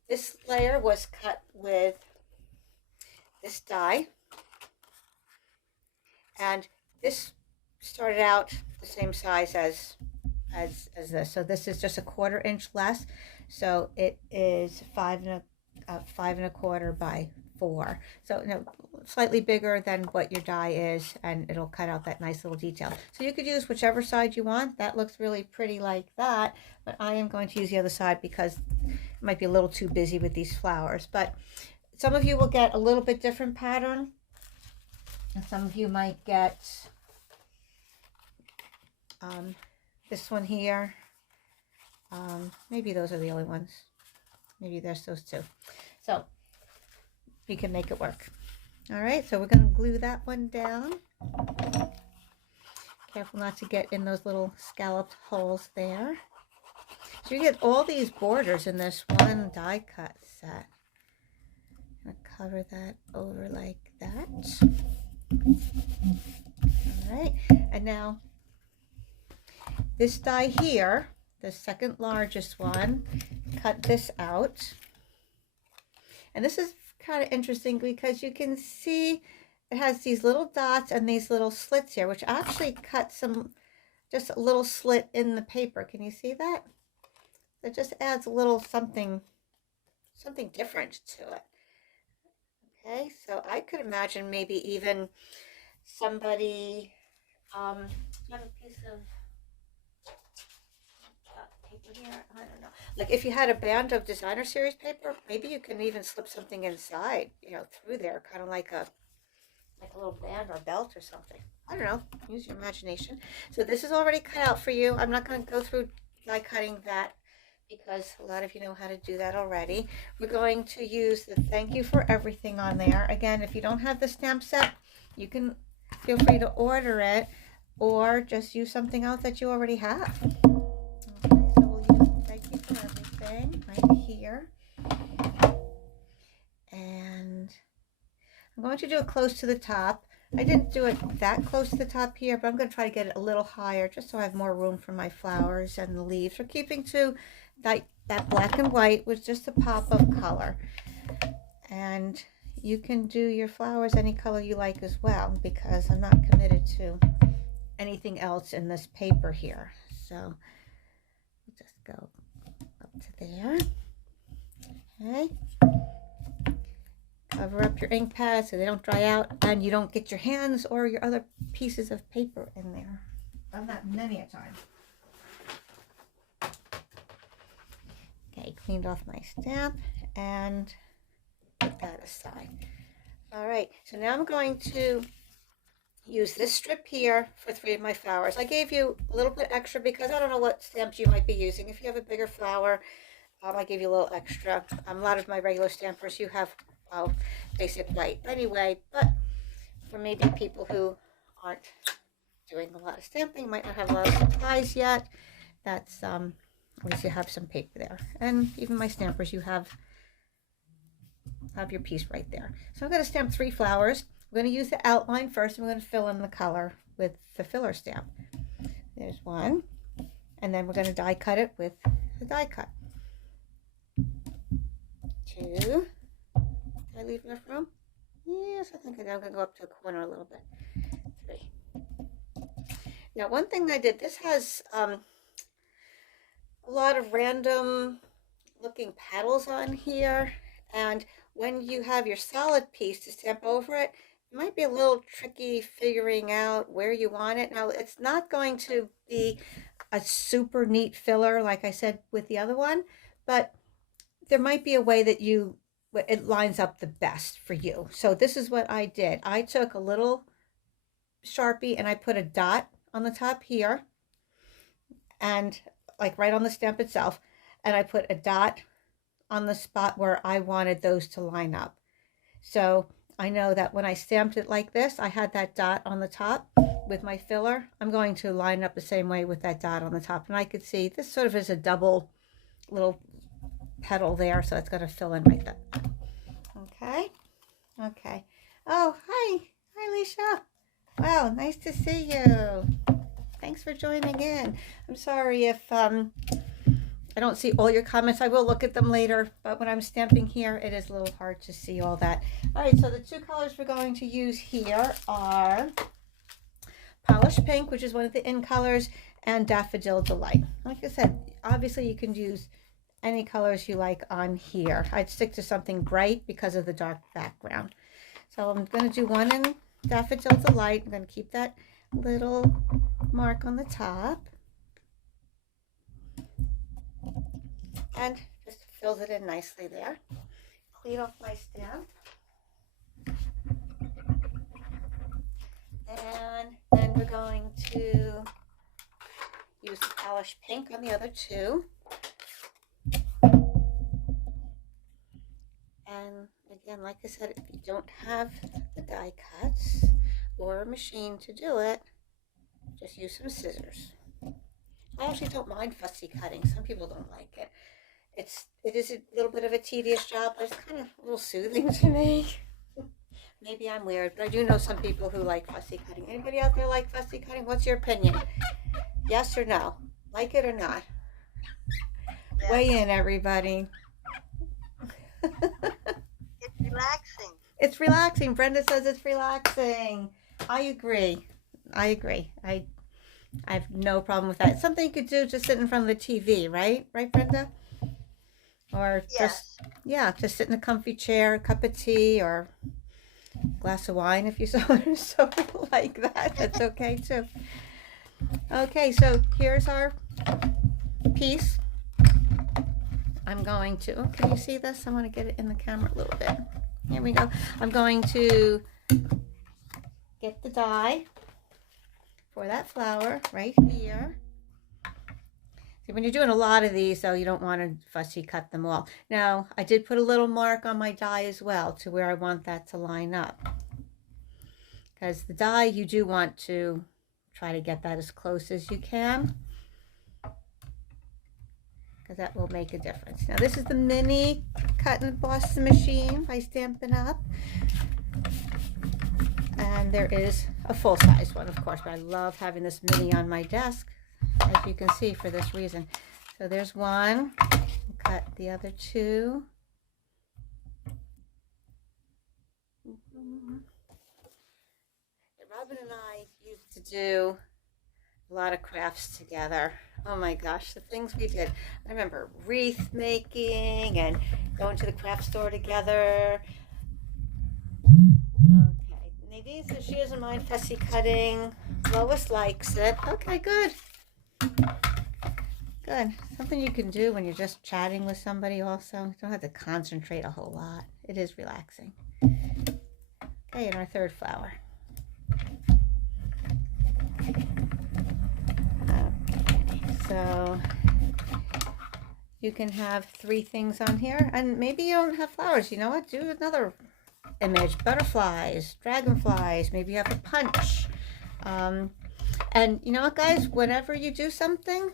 this layer was cut with this die. And this started out the same size as this. So this is just a 1/4 inch less. So it is 5 1/4 by 4. So slightly bigger than what your die is, and it'll cut out that nice little detail. So you could use whichever side you want. That looks really pretty like that, but I am going to use the other side because it might be a little too busy with these flowers. But some of you will get a little bit different pattern. And some of you might get this one here. Maybe those are the only ones. Maybe there's those 2. So we can make it work. All right, so we're going to glue that one down. Careful not to get in those little scalloped holes there. So you get all these borders in this one die cut set. I'm going to cover that over like that. All right, and now this die here, the second largest one, cut this out. And this is kind of interesting because you can see it has these little dots and these little slits here, which actually cut just a little slit in the paper. Can you see that? It just adds a little something different to it. Okay, so I could imagine maybe even somebody, do you have a piece of paper here? I don't know. Like if you had a band of designer series paper, maybe you can even slip something inside, through there, kind of like a little band or belt or something. I don't know. Use your imagination. So this is already cut out for you. I'm not going to go through die cutting that, because a lot of you know how to do that already. We're going to use the thank you for everything on there. Again, if you don't have the stamp set, you can feel free to order it or just use something else that you already have. Okay, so we'll use thank you for everything right here. And I'm going to do it close to the top. I didn't do it that close to the top here, but I'm going to try to get it a little higher just so I have more room for my flowers and the leaves. We're keeping to that black and white with just a pop of color. And you can do your flowers any color you like as well, because I'm not committed to anything else in this paper here. So we'll just go up to there. Okay. Cover up your ink pads so they don't dry out and you don't get your hands or your other pieces of paper in there. I've done that many a time. Okay, cleaned off my stamp and put that aside. All right, so now I'm going to use this strip here for 3 of my flowers. I gave you a little bit extra because I don't know what stamps you might be using. If you have a bigger flower, I give you a little extra. A lot of my regular stampers, you have basic white anyway, but for maybe people who aren't doing a lot of stamping, might not have a lot of supplies yet, that's at least you have some paper there. And even my stampers, you have your piece right there. So I'm going to stamp 3 flowers. I'm going to use the outline first, and we're going to fill in the color with the filler stamp. There's one, and then we're going to die cut it with the die cut. 2. Did I leave enough room? Yes, I think I'm going to go up to the corner a little bit. 3. Now, one thing that I did, this has a lot of random looking petals on here, and when you have your solid piece to stamp over it, it might be a little tricky figuring out where you want it. Now, it's not going to be a super neat filler, like I said with the other one, but there might be a way that it lines up the best for you. So this is what I did. I took a little Sharpie and I put a dot on the top here, and like right on the stamp itself, and I put a dot on the spot where I wanted those to line up. So I know that when I stamped it like this, I had that dot on the top with my filler. I'm going to line up the same way with that dot on the top, and I could see this sort of is a double little petal there, so it's going to fill in right there. Okay. Oh, hi, Alicia. Wow, nice to see you. Thanks for joining in. I'm sorry if I don't see all your comments. I will look at them later, but when I'm stamping here, it is a little hard to see all that. All right, so the 2 colors we're going to use here are Polished Pink, which is one of the in colors, and Daffodil Delight. Like I said, obviously you can use any colors you like on here. I'd stick to something bright because of the dark background. So I'm going to do one in Daffodil Delight. I'm going to keep that little mark on the top. And just fills it in nicely there. Clean off my stamp. And then we're going to use the Polished Pink on the other 2. And again, like I said, if you don't have the die cuts or a machine to do it, just use some scissors. I actually don't mind fussy cutting. Some people don't like it. It is a little bit of a tedious job, but it's kind of a little soothing to me. Maybe I'm weird, but I do know some people who like fussy cutting. Anybody out there like fussy cutting? What's your opinion? Yes or no? Like it or not? Yeah. Weigh in, everybody. It's relaxing. It's relaxing. Brenda says it's relaxing. I agree. I have no problem with that. It's something you could do just sit in front of the TV, right? Right, Brenda? Or Yes. just sit in a comfy chair, a cup of tea, or a glass of wine if you so like that. That's okay too. Okay, so here's our piece. I'm going to, can you see this? I want to get it in the camera a little bit. Here we go. I'm going to get the die for that flower right here. See, when you're doing a lot of these, though, you don't want to fussy cut them all. Now, I did put a little mark on my die as well to where I want that to line up. Because the die, you do want to try to get that as close as you can, because that will make a difference. Now, this is the mini cut and emboss machine by Stampin' Up. And there is a full-size one, of course, but I love having this mini on my desk, as you can see, for this reason. So there's one. Cut the other 2. Robin and I used to do a lot of crafts together. Oh my gosh, the things we did. I remember wreath making and going to the craft store together. Okay, Nadine says she doesn't mind fussy cutting. Lois likes it. Okay, good. Good. Something you can do when you're just chatting with somebody also. You don't have to concentrate a whole lot. It is relaxing. Okay, and our 3rd flower. Okay, so you can have 3 things on here, and maybe you don't have flowers. You know what? Do another image, butterflies, dragonflies, maybe you have a punch. And you know what, guys? Whenever you do something,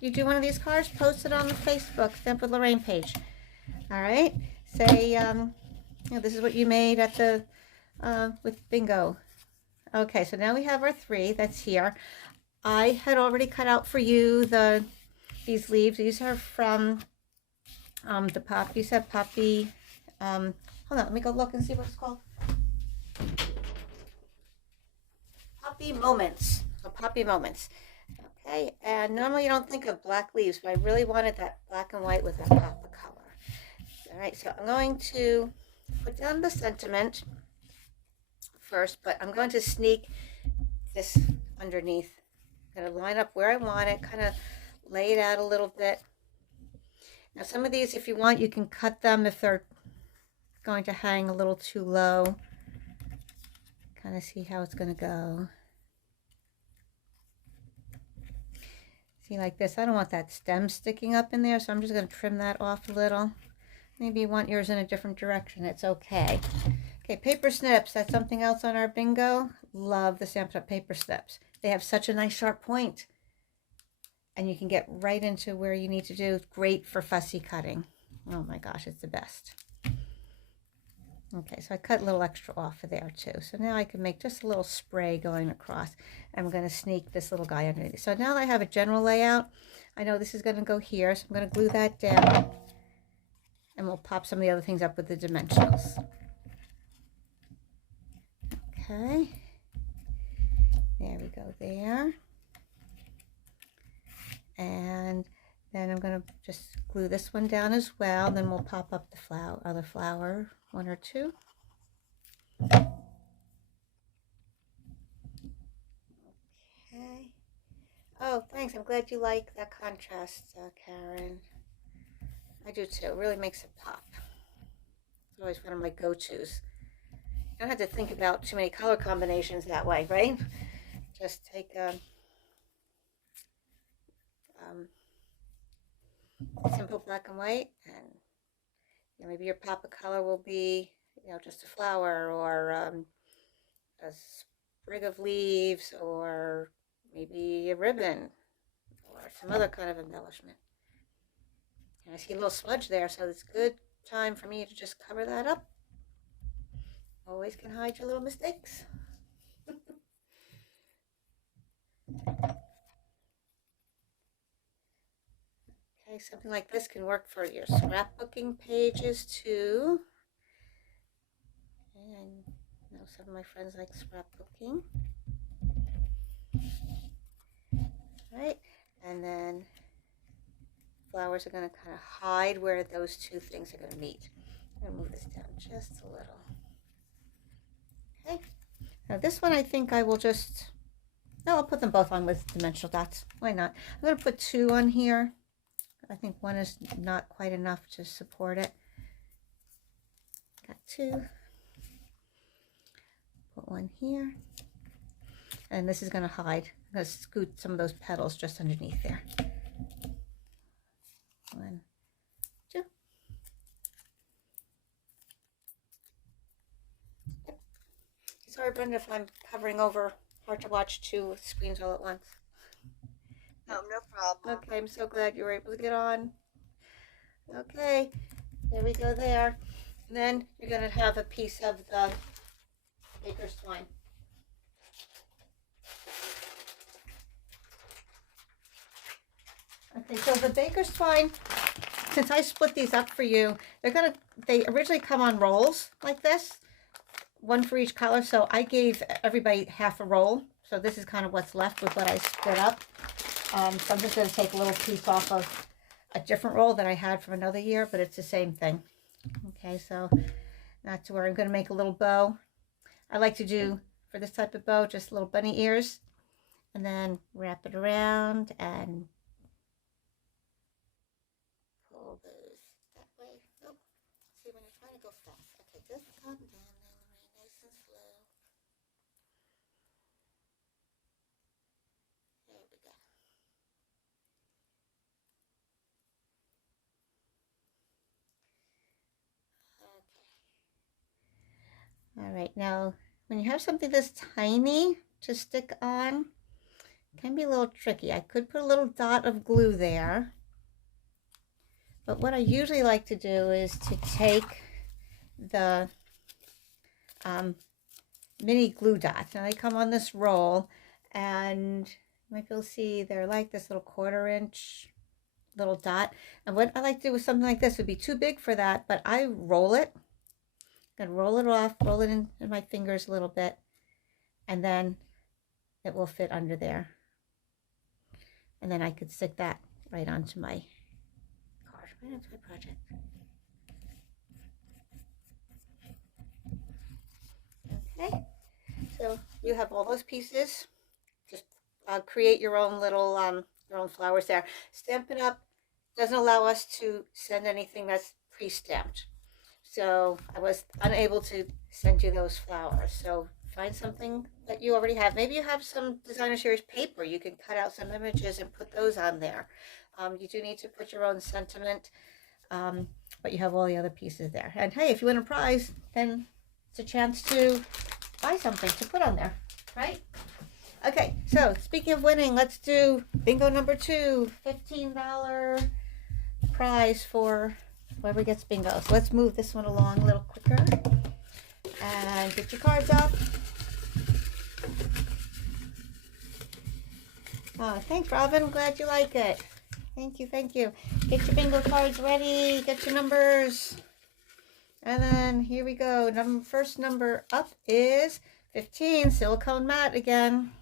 you do one of these cards, post it on the Facebook Stamp with Lorraine page. All right? Say, this is what you made at the, with bingo. Okay, so now we have our 3 that's here. I had already cut out for you these leaves. These are from the Poppy. You said Poppy. Hold on, let me go look and see what it's called. Poppy Moments. So Poppy Moments. Okay, and normally you don't think of black leaves, but I really wanted that black and white with that pop of color. All right, so I'm going to put down the sentiment first, but I'm going to sneak this underneath. I'm going to line up where I want it, kind of lay it out a little bit. Now some of these, if you want, you can cut them if they're going to hang a little too low. Kind of see how it's going to go. See, like this, I don't want that stem sticking up in there, so I'm just going to trim that off a little. Maybe you want yours in a different direction. It's okay. Okay, paper snips. That's something else on our bingo. Love the Stampin' Up! Paper snips. They have such a nice sharp point. And you can get right into where you need to do. Great for fussy cutting. Oh my gosh, it's the best. Okay, so I cut a little extra off of there too. So now I can make just a little spray going across. I'm going to sneak this little guy underneath. So now that I have a general layout, I know this is going to go here. So I'm going to glue that down. And we'll pop some of the other things up with the dimensionals. Okay. There we go there. And then I'm going to just glue this one down as well. Then we'll pop up the other flower, 1 or 2. Okay. Oh, thanks. I'm glad you like that contrast, Karen. I do too. It really makes it pop. It's always one of my go-tos. You don't have to think about too many color combinations that way, right? Just take simple black and white, and maybe your pop of color will be just a flower or a sprig of leaves or maybe a ribbon or some other kind of embellishment. And I see a little smudge there, so it's a good time for me to just cover that up. Always can hide your little mistakes. Okay, something like this can work for your scrapbooking pages too. Okay, I know some of my friends like scrapbooking. Right, and then flowers are going to kind of hide where those 2 things are going to meet. I'm going to move this down just a little. Okay, now this one I think I will just, no, I'll put them both on with dimensional dots. Why not? I'm going to put 2 on here. I think 1 is not quite enough to support it. Got 2. Put 1 here. And this is going to hide. I'm going to scoot some of those petals just underneath there. 1, 2. Yep. Sorry, Brenda, if I'm covering over hard to watch 2 screens all at once. No, no problem. Okay, I'm so glad you were able to get on. Okay, there we go there. And then you're going to have a piece of the baker's twine. Okay, so the baker's twine, since I split these up for you, they originally come on rolls like this, 1 for each color. So I gave everybody half a roll. So this is kind of what's left with what I split up. So I'm just going to take a little piece off of a different roll that I had from another year, but it's the same thing. Okay, so not to worry. I'm going to make a little bow. I like to do, for this type of bow, just little bunny ears. And then wrap it around and pull those that way. Oh, see, when you're trying to go fast. Okay, just calm down now, Lorraine, nice and slow. There we go. right, now when you have something this tiny to stick on, it can be a little tricky. I could put a little dot of glue there, but what I usually like to do is to take the mini glue dots. Now they come on this roll, and you might be able to see they're like this little 1/4 inch little dot. And what I like to do with something like this would be too big for that, but I roll it. I'm gonna roll it off, roll it in my fingers a little bit, and then it will fit under there. And then I could stick that right onto my card, right onto my project. Okay, so you have all those pieces. Just create your own little your own flowers there. Stampin' Up! Doesn't allow us to send anything that's pre-stamped, so I was unable to send you those flowers. So find something that you already have. Maybe you have some designer series paper. You can cut out some images and put those on there. You do need to put your own sentiment, but you have all the other pieces there. And hey, if you win a prize, then it's a chance to buy something to put on there, right? Okay, so speaking of winning, let's do bingo number 2, $15 prize for whoever gets bingo. So let's move this one along a little quicker and get your cards up. Oh, thanks, Robin. Glad you like it. Thank you, thank you. Get your bingo cards ready. Get your numbers. And then here we go. First number up is 15, silicone matte again.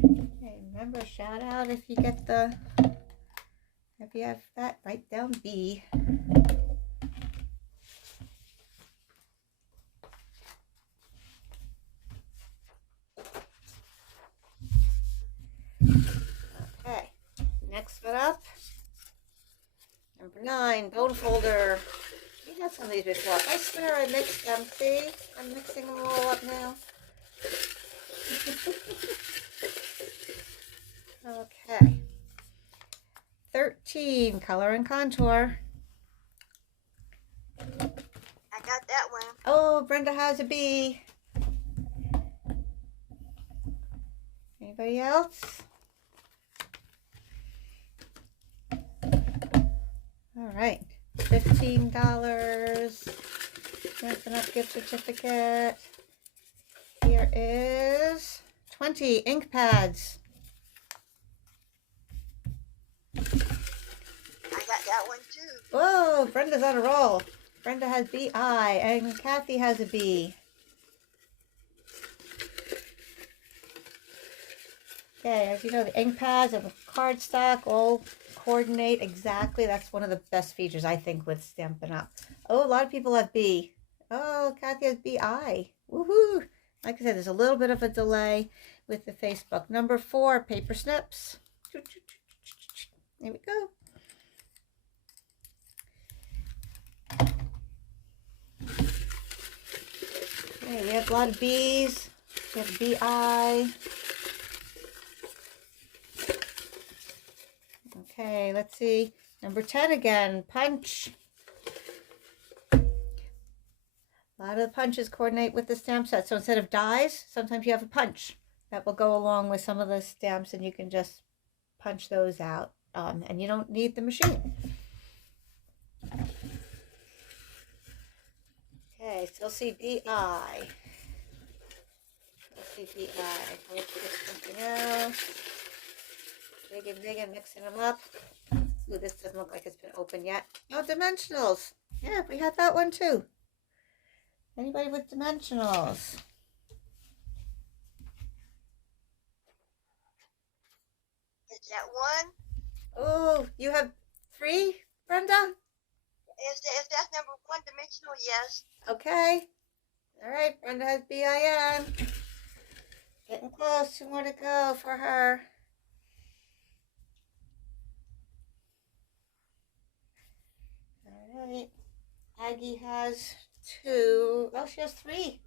Okay, remember, shout out if you get if you have that, write down B. Okay, next one up. Number 9, bone folder. We had some of these before. I swear I mixed them. See? I'm mixing them all up now. Okay. 13, color and contour. I got that one. Oh, Brenda has a B. Anybody else? All right, $15. Stampin' Up! Gift certificate. Here is 20 ink pads. I got that one too. Whoa, Brenda's on a roll. Brenda has BI and Kathy has a B. Okay, as you know, the ink pads and the cardstock all coordinate exactly. That's one of the best features, I think, with Stampin' Up! Oh, a lot of people have B. Oh, Kathy has BI. Woohoo! Like I said, there's a little bit of a delay with the Facebook. Number 4, paper snips. There we go. Okay, we have a lot of B's. We have BI. Okay, let's see. Number 10 again, punch. A lot of the punches coordinate with the stamp set. So instead of dies, sometimes you have a punch that will go along with some of the stamps, and you can just punch those out. And you don't need the machine. Okay, still see BI. Still see BI. Let's get something else. Digging, mixing them up. Ooh, this doesn't look like it's been opened yet. Oh, dimensionals. Yeah, we had that one too. Anybody with dimensionals? Is that one? Oh, you have 3, Brenda? Is that number 1 dimensional? Yes. Okay. All right, Brenda has BIN. Getting close. 2 more to go for her. All right. Aggie has 2. Oh, she has 3.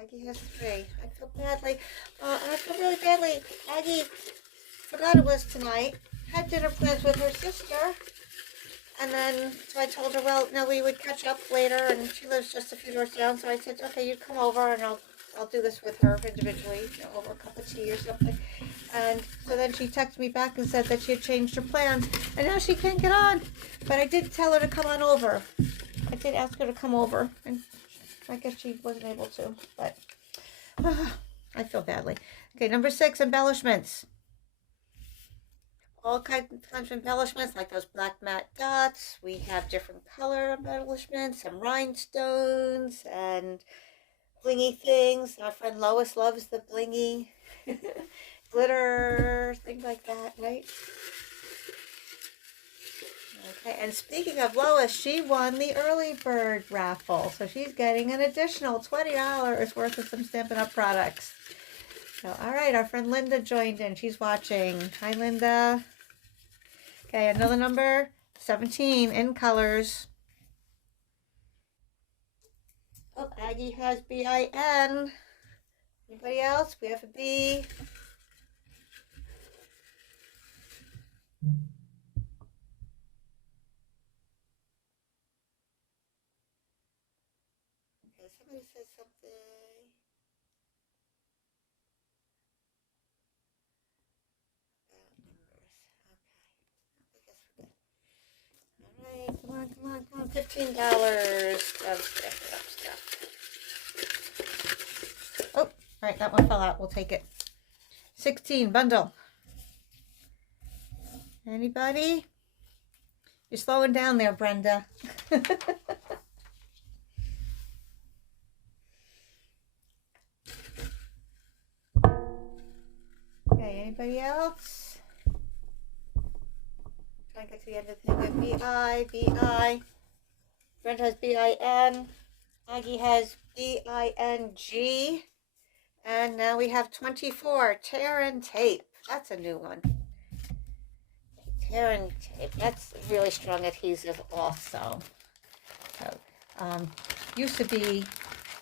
Aggie has 3. I feel badly. And I feel really badly. Aggie forgot it was tonight. Had dinner plans with her sister. And then, so I told her, well, no, we would catch up later, and she lives just a few doors down. So I said, okay, you'd come over, and I'll do this with her individually, over a cup of tea or something. And so then she texted me back and said that she had changed her plans, and now she can't get on. But I did tell her to come on over. I did ask her to come over, and I guess she wasn't able to. But I feel badly. Okay, number 6, embellishments. All kinds of embellishments, like those black matte dots. We have different color embellishments, some rhinestones and blingy things. Our friend Lois loves the blingy glitter, things like that, right? Okay, and speaking of Lois, she won the early bird raffle, so she's getting an additional $20 worth of some Stampin' Up! Products. So, all right, our friend Linda joined in. She's watching. Hi, Linda. Okay, another number, 17 in colors. Oh, Aggie has BIN. Anybody else? We have a B. Okay, somebody said something. Alright, come on. $15 of stuff. Oh, alright, that one fell out. We'll take it. 16, bundle. Anybody? You're slowing down there, Brenda. Okay, anybody else? Try and get to the end of the thing. We have BI. Brenda has BIN. Aggie has BING. And now we have 24, tear and tape. That's a new one. Tear and tape. That's really strong adhesive also. So, used to be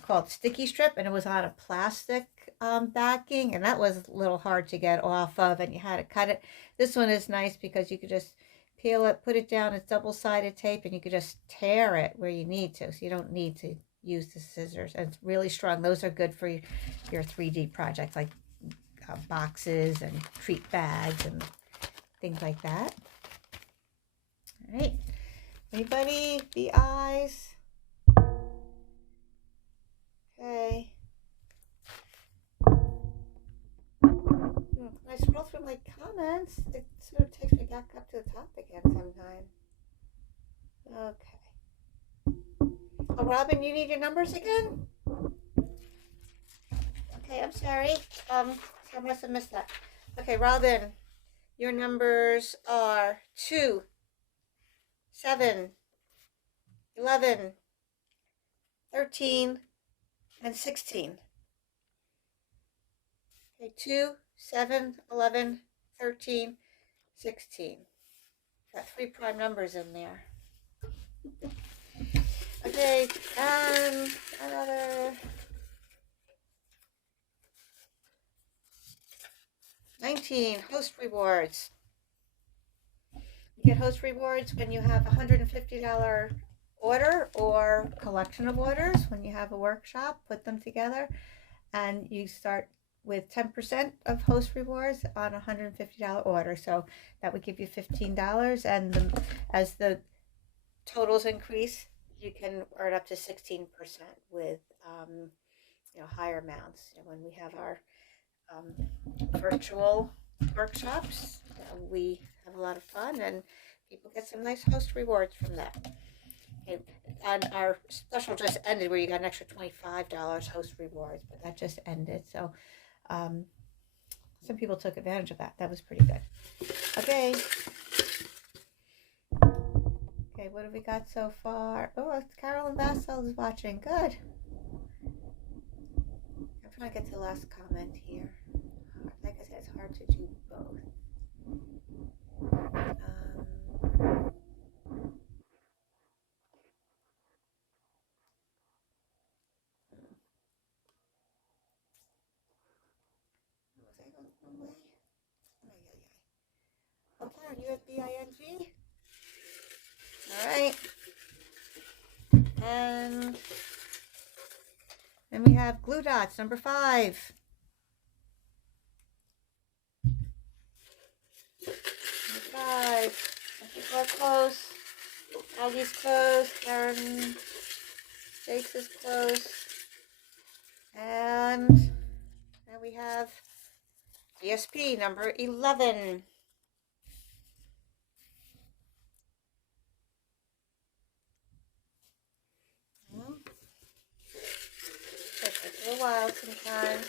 called sticky strip, and it was on a plastic backing, and that was a little hard to get off of, and you had to cut it. This one is nice because you could just peel it, put it down. It's double-sided tape, and you could just tear it where you need to, so you don't need to use the scissors. And it's really strong. Those are good for your 3D projects, like boxes and treat bags and things like that. All right. Anybody? BIs? Okay. When I scroll through my comments, it sort of takes me back up to the top again sometime. Okay. Oh, Robin, you need your numbers again? Okay, I'm sorry. I must have missed that. Okay, Robin, your numbers are 2, 7, 11, 13, and 16. Okay, 2, 7, 11, 13, 16. Got 3 prime numbers in there. Okay, another 19, host rewards. You get host rewards when you have a $150 order or collection of orders. When you have a workshop, put them together, and you start with 10% of host rewards on a $150 order. So that would give you $15, and as the totals increase, you can earn up to 16% with higher amounts. When we have our virtual workshops, we have a lot of fun, and people get some nice host rewards from that. Okay. And our special just ended where you got an extra $25 host rewards, but that just ended. So some people took advantage of that. That was pretty good. Okay. Okay, what have we got so far? Oh, it's Carolyn Bassel is watching. Good. I'm trying to get to the last comment here. Like I said, it's hard to do both. Was I going the wrong way? Oh, Karen, you have BING? All right. And then we have glue dots, number 5. Number 5. Some people are close. Augie's close. Karen Jakes is close. And then we have GSP number 11. It takes a little while sometimes.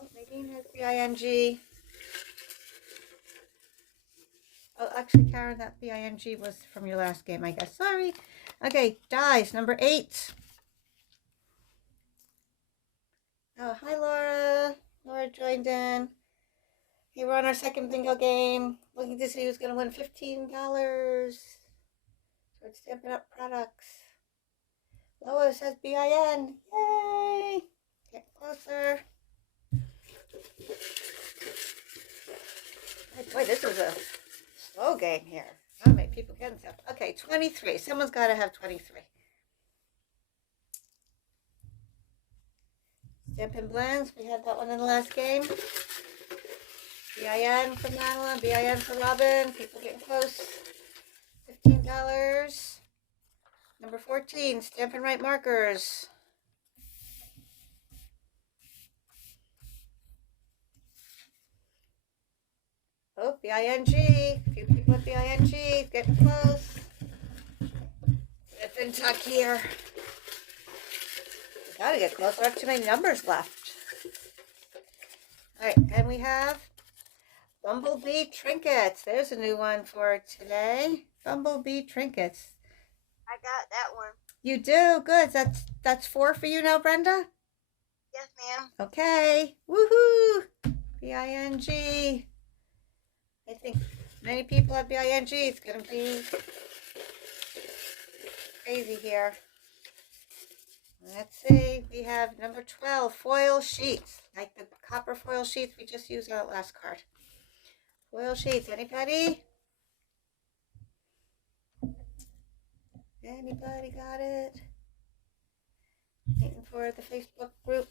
Oh, Nadine has BING. Oh, actually, Karen, that BING was from your last game, I guess. Sorry. Okay, dies, number 8. Oh, hi, Laura. Laura joined in. Hey, we're on our second bingo game. Looking to see who's going to win $15 towards Stampin' Up! Products. Lois has BIN. Yay! Get closer. Boy, this is a slow game here. How many people getting stuff? Okay, 23. Someone's got to have 23. Stampin' Blends. We had that one in the last game. BIN for Madeline. BIN for Robin. People getting close. $15. Number 14. Stampin' Right markers. Oh, BING. A few people with BING. Getting close. It's in tuck here. Gotta get closer. I have too many numbers left. Alright, and we have Bumblebee Trinkets. There's a new one for today. Bumblebee Trinkets. I got that one. You do? Good. That's 4 for you now, Brenda? Yes, ma'am. Okay. Woohoo! BING. I think many people have BING. It's going to be crazy here. Let's see. We have number 12, foil sheets. Like the copper foil sheets we just used on that last card. Foil sheets. Anybody? Anybody got it? Waiting for the Facebook group.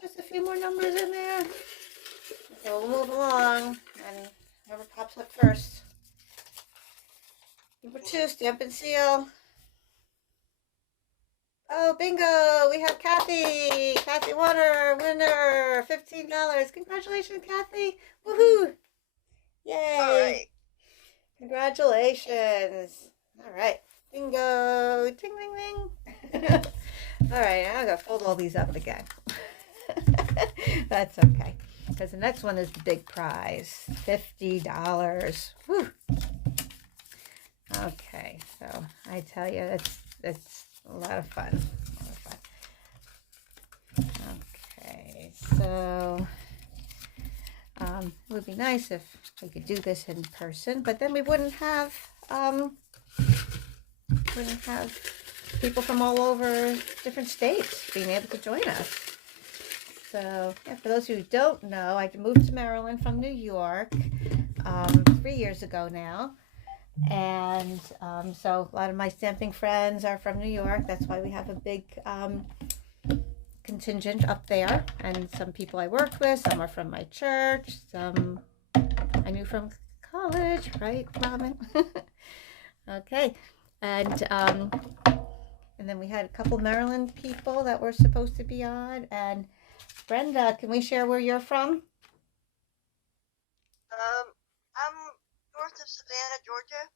Just a few more numbers in there. So we'll move along and whoever pops up first. Number 2, Stampin' Seal. Oh, bingo! We have Kathy! Kathy Warner, winner! $15. Congratulations, Kathy! Woohoo! Yay! All right. Congratulations! All right. Bingo! Ding, ding, ding! All right, now I'm going to fold all these up again. That's okay. Because the next one is the big prize. $50. Whew. Okay, so I tell you, it's a lot of fun. Okay, so it would be nice if we could do this in person, but then we wouldn't have people from all over different states being able to join us. So, yeah, for those who don't know, I moved to Maryland from New York 3 years ago now. And so a lot of my stamping friends are from New York. That's why we have a big contingent up there. And some people I worked with, some are from my church, some I knew from college, right, Robin? Okay. And then we had a couple Maryland people that were supposed to be on. And Brenda, can we share where you're from? I'm north of Savannah, Georgia.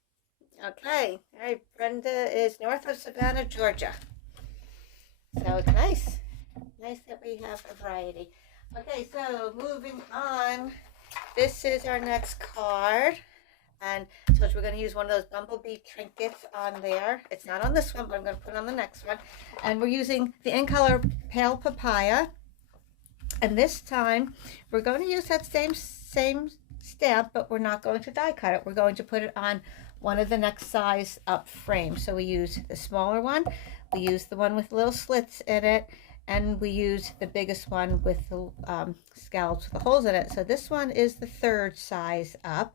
Okay. All right. Brenda is north of Savannah, Georgia. So it's nice. Nice that we have a variety. Okay, so moving on. This is our next card. And so we're going to use one of those Bumblebee trinkets on there. It's not on this one, but I'm going to put it on the next one. And we're using the In Color Pale Papaya. And this time, we're going to use that same stamp, but we're not going to die cut it. We're going to put it on one of the next size up frames. So we use the smaller one, we use the one with little slits in it, and we use the biggest one with the scallops with the holes in it. So this one is the third size up.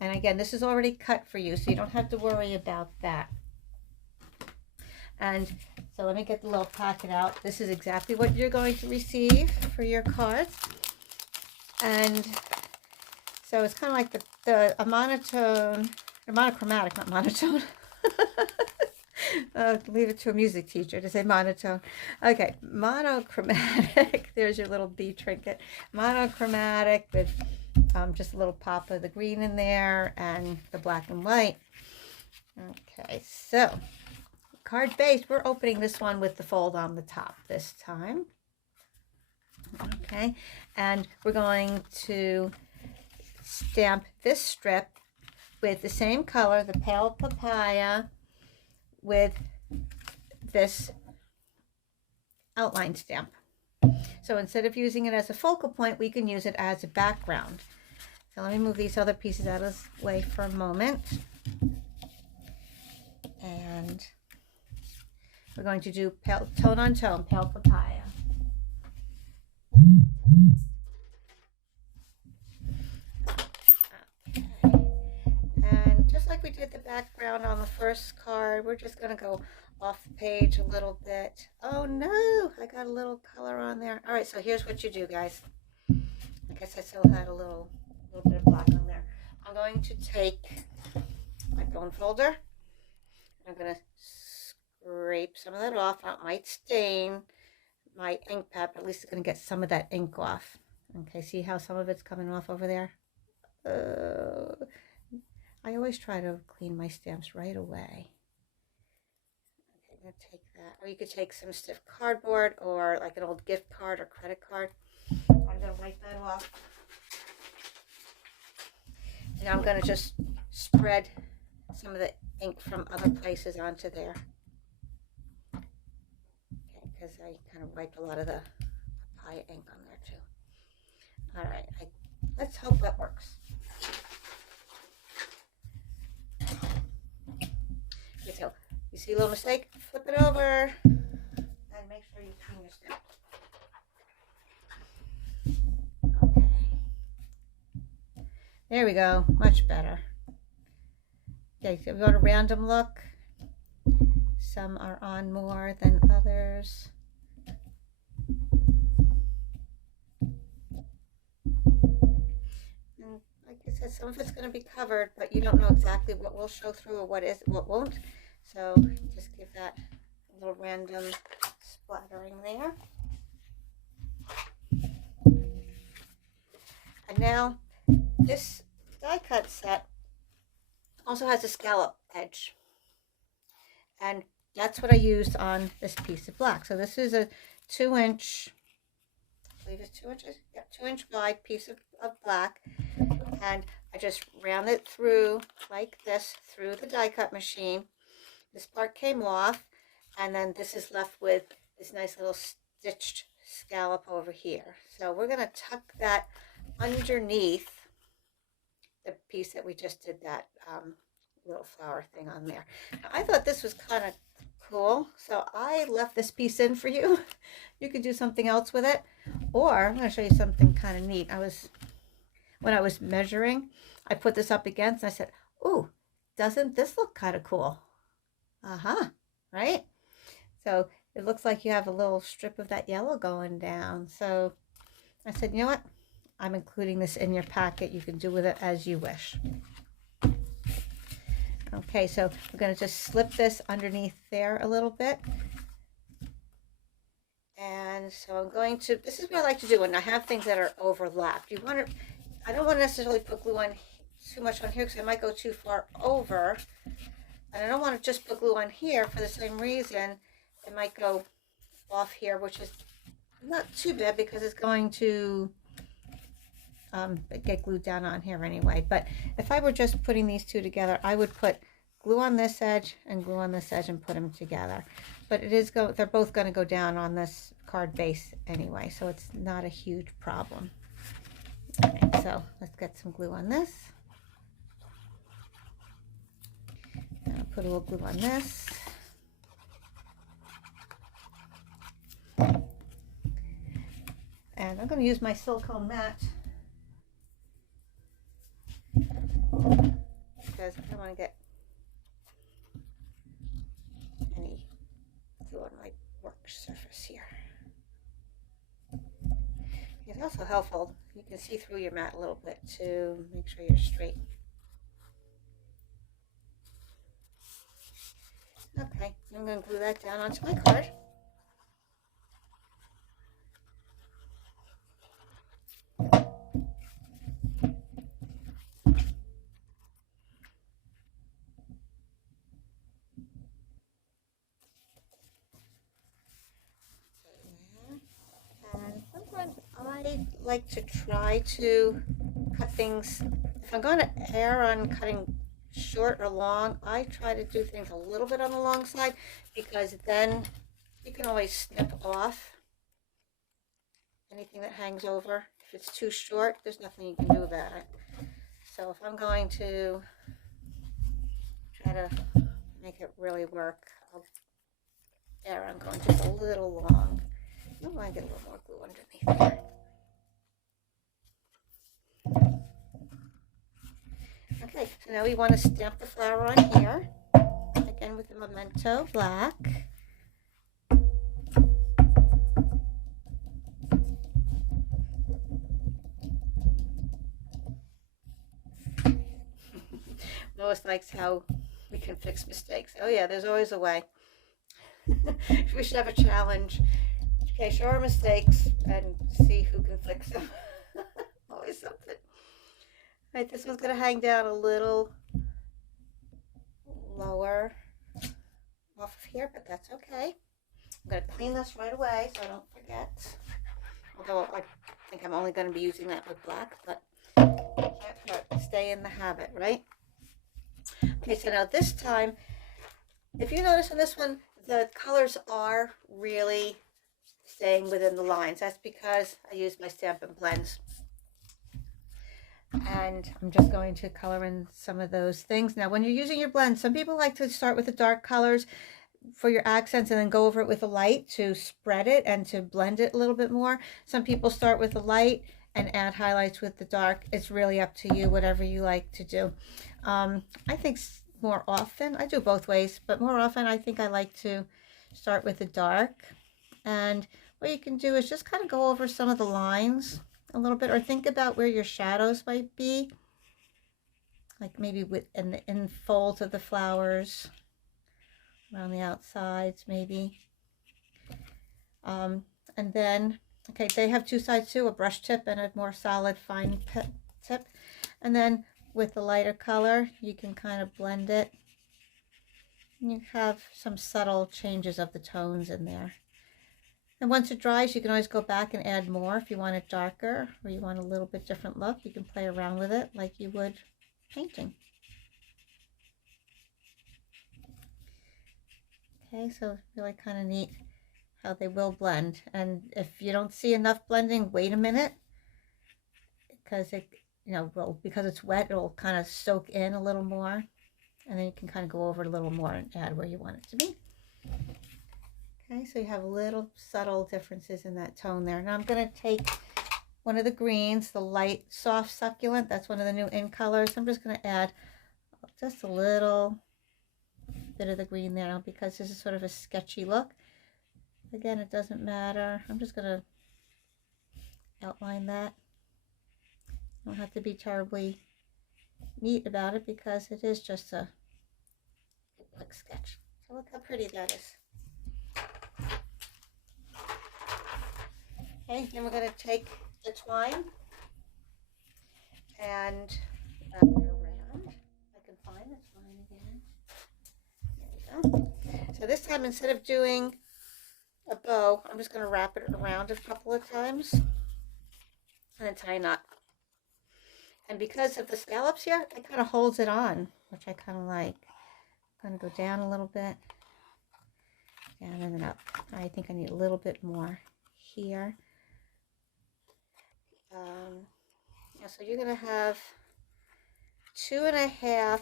And again, this is already cut for you, so you don't have to worry about that. And so let me get the little packet out. This is exactly what you're going to receive for your cards. And so it's kind of like a monotone, or monochromatic, not monotone. Leave it to a music teacher to say monotone. Okay, monochromatic. There's your little bee trinket. Monochromatic with just a little pop of the green in there and the black and white. Okay, so card base, we're opening this one with the fold on the top this time. Okay, and we're going to stamp this strip with the same color, the pale papaya, with this outline stamp. So instead of using it as a focal point, we can use it as a background. So let me move these other pieces out of the way for a moment. And we're going to do tone on tone, pale papaya. Okay. And just like we did the background on the first card, we're just going to go off the page a little bit. Oh no, I got a little color on there. All right, so here's what you do, guys. I guess I still had a little bit of black on there. I'm going to take my bone folder. I'm going to scrape some of that off. It might stain my ink pad, but at least it's going to get some of that ink off. Okay, see how some of it's coming off over there? I always try to clean my stamps right away. Okay, I'm going to take that. Or you could take some stiff cardboard or like an old gift card or credit card. I'm going to wipe that off. And I'm going to just spread some of the ink from other places onto there. Okay, because I kind of wiped a lot of the papaya ink on there too. All right, let's hope that works. Okay, so you see a little mistake, flip it over and make sure you clean your stamp. Okay. There we go, much better. Okay, so we go to random look. Some are on more than others. And like I said, some of it's going to be covered, but you don't know exactly what will show through or what won't. So just give that a little random splattering there. And now this die cut set also has a scallop edge, and that's what I used on this piece of black. So this is a 2-inch, I believe it's 2 inches, yeah, 2-inch wide piece of black, and I just ran it through like this through the die cut machine. This part came off, and then this is left with this nice little stitched scallop over here. So we're going to tuck that underneath the piece that we just did that little flower thing on there. Now, I thought this was kind of cool, so I left this piece in for you. You could do something else with it, or I'm going to show you something kind of neat. When I was measuring, I put this up against, and I said, "Ooh, doesn't this look kind of cool?" Right? So it looks like you have a little strip of that yellow going down. So I said, you know what? I'm including this in your packet. You can do with it as you wish. Okay, so we're going to just slip this underneath there a little bit. And so I'm going to, this is what I like to do when I have things that are overlapped. I don't want to necessarily put glue on too much on here because I might go too far over. And I don't want to just put glue on here for the same reason. It might go off here, which is not too bad because it's going to get glued down on here anyway. But if I were just putting these two together, I would put glue on this edge and glue on this edge and put them together. But they're both going to go down on this card base anyway, so it's not a huge problem. Okay. so let's get some glue on this. And I'll put a little glue on this. And I'm going to use my silicone mat because I don't want to get any glue on my work surface here. It's also helpful, you can see through your mat a little bit to make sure you're straight. Okay, I'm going to glue that down onto my card. And sometimes I like to try to cut things, if I'm going to err on cutting short or long, I try to do things a little bit on the long side because then you can always snip off anything that hangs over. If it's too short, there's nothing you can do about it. So if I'm going to try to make it really work, I'll err on going just a little long. I want to get a little more glue underneath there. Okay, so now we want to stamp the flower on here, again with the Memento black. Lois likes how we can fix mistakes. Oh yeah, there's always a way. We should have a challenge. Okay, show our mistakes and see who can fix them. Always something. All right, this one's going to hang down a little lower off of here, but that's okay. I'm going to clean this right away so I don't forget. Although I think I'm only going to be using that with black, but can't hurt. Stay in the habit, right? Okay, so now this time, if you notice on this one, the colors are really staying within the lines. That's because I use my Stampin' blends. And I'm just going to color in some of those things. Now, when you're using your blend, some people like to start with the dark colors for your accents and then go over it with a light to spread it and to blend it a little bit more. Some people start with the light and add highlights with the dark. It's really up to you, whatever you like to do. I think more often, I do both ways, but more often I think I like to start with the dark. And what you can do is just kind of go over some of the lines a little bit, or think about where your shadows might be, like maybe in the folds of the flowers, around the outsides maybe. And then, okay, they have two sides too, a brush tip and a more solid fine tip. And then with the lighter color, you can kind of blend it. And you have some subtle changes of the tones in there. And once it dries, you can always go back and add more if you want it darker or you want a little bit different look. You can play around with it like you would painting. Okay, so really kind of neat how they will blend. And if you don't see enough blending, wait a minute, because it, because it's wet, it'll kind of soak in a little more. And then you can kind of go over it a little more and add where you want it to be. Okay, so you have little subtle differences in that tone there. Now I'm going to take one of the greens, the light soft succulent. That's one of the new in colors. I'm just going to add just a little bit of the green there because this is sort of a sketchy look. Again, it doesn't matter. I'm just going to outline that. You don't have to be terribly neat about it because it is just a quick sketch. So look how pretty that is. Okay, then we're going to take the twine and wrap it around. I can find the twine again. There we go. So this time, instead of doing a bow, I'm just going to wrap it around a couple of times and then tie a knot. And because of the scallops here, it kind of holds it on, which I kind of like. I'm going to go down a little bit, down and then up. I think I need a little bit more here. Yeah, so you're going to have 2.5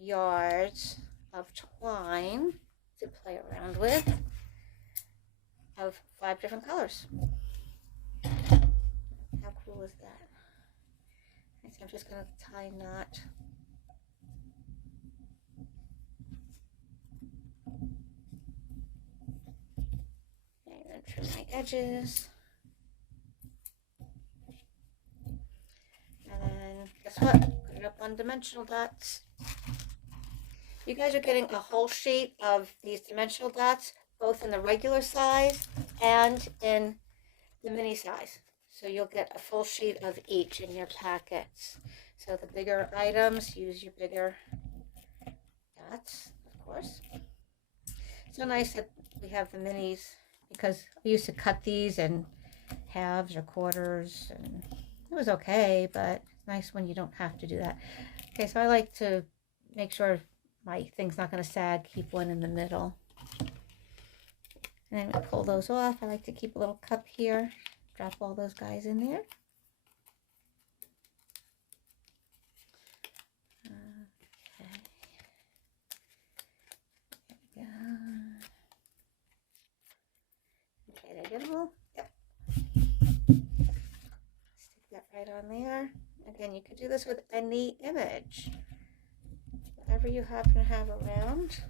yards of twine to play around with of 5 different colors. How cool is that? So I'm just going to tie a knot. And then trim my edges. And then guess what? Put it up on dimensional dots. You guys are getting a whole sheet of these dimensional dots, both in the regular size and in the mini size. So you'll get a full sheet of each in your packets. So the bigger items, use your bigger dots, of course. So nice that we have the minis, because I used to cut these in halves or quarters, and it was okay, but it's nice when you don't have to do that. Okay, so I like to make sure my thing's not going to sag, keep one in the middle. And then pull those off. I like to keep a little cup here. Drop all those guys in there. Okay. There we go. Okay, they're getable. Yep. Stick that right on there. Again, you could do this with any image. Whatever you happen to have around,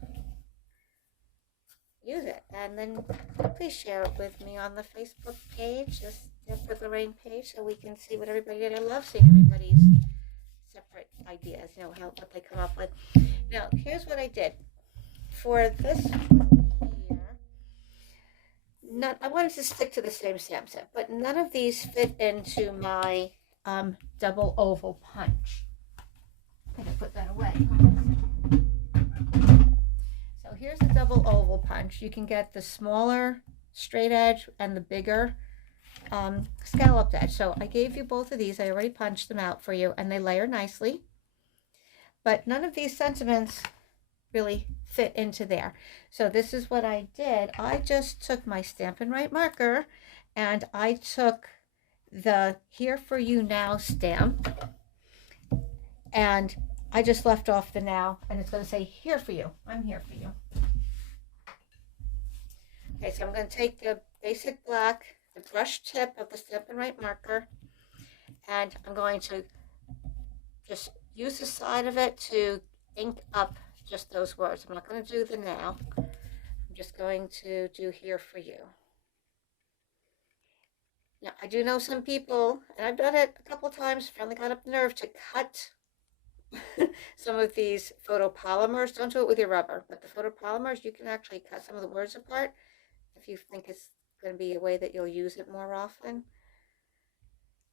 use it. And then please share it with me on the Facebook page, the Stamp with Lorraine page, so we can see what everybody did. I love seeing everybody's separate ideas, you know, what they come up with. Now, here's what I did. For this one here, I wanted to stick to the same stamp set, but none of these fit into my double oval punch. I'm going to put that away. So here's the double oval punch. You can get the smaller straight edge and the bigger scalloped edge. So I gave you both of these. I already punched them out for you, and they layer nicely. But none of these sentiments really fit into there. So this is what I did. I just took my Stampin' Right marker, and I took the Here For You Now stamp, and I just left off the now, and it's going to say here for you. I'm here for you. Okay, so I'm going to take the basic black, the brush tip of the Stampin' Right marker, and I'm going to just use the side of it to ink up just those words. I'm not going to do the now. I'm just going to do here for you. Now, I do know some people, and I've done it a couple times, finally got up the nerve to cut some of these photopolymers. Don't do it with your rubber, but the photopolymers, you can actually cut some of the words apart if you think it's going to be a way that you'll use it more often.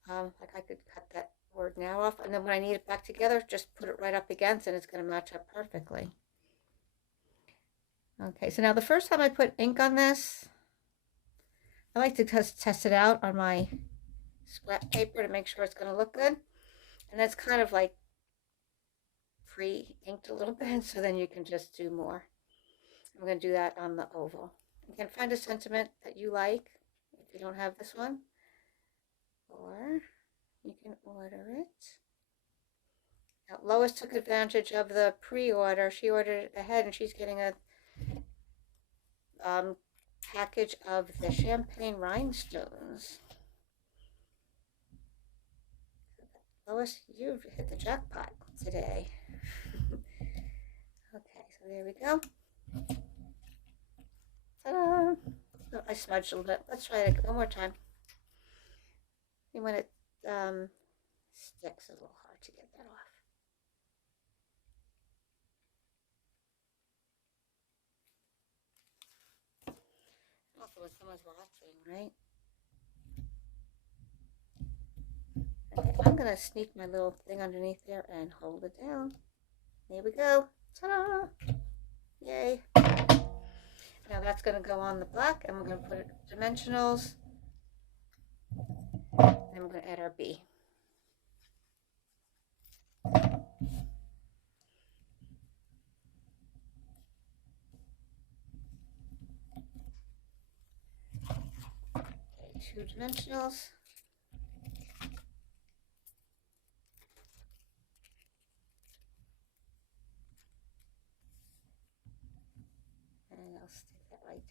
Like I could cut that word now off, and then when I need it back together, just put it right up against, and it's going to match up perfectly. Okay, so now the first time I put ink on this, I like to test it out on my scrap paper to make sure it's going to look good. And that's kind of like pre-inked a little bit, so then you can just do more. I'm going to do that on the oval. You can find a sentiment that you like if you don't have this one, or you can order it. Now, Lois took advantage of the pre-order. She ordered it ahead, and she's getting a package of the champagne rhinestones. Lois, you've hit the jackpot today. Okay, so there we go. Ta-da! Oh, I smudged a little bit. Let's try it one more time. And when it sticks, it's a little hard to get that off. Also, when someone's watching, right? Okay, I'm going to sneak my little thing underneath there and hold it down. There we go. Ta-da! Yay! Now that's going to go on the black, and we're going to put it dimensionals. And we're going to add our B. Okay, 2 dimensionals.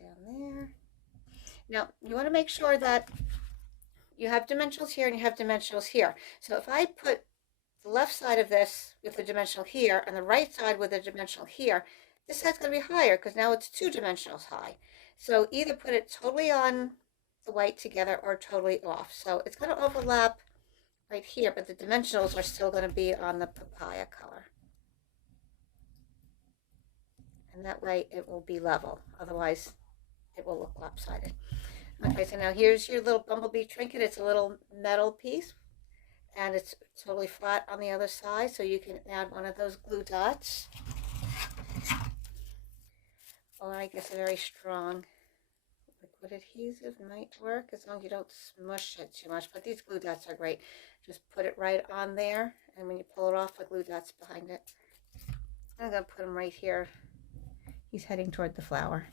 down there. Now, you want to make sure that you have dimensionals here and you have dimensionals here. So if I put the left side of this with the dimensional here and the right side with the dimensional here, this side's going to be higher because now it's 2 dimensionals high. So either put it totally on the white together or totally off. So it's going to overlap right here, but the dimensionals are still going to be on the papaya color. And that way it will be level. Otherwise, it will look lopsided. Okay, so now here's your little bumblebee trinket. It's a little metal piece, and it's totally flat on the other side, so you can add one of those glue dots. Or I guess a very strong liquid adhesive might work, as long as you don't smush it too much. But these glue dots are great. Just put it right on there, and when you pull it off, the glue dot's behind it. I'm going to put him right here. He's heading toward the flower.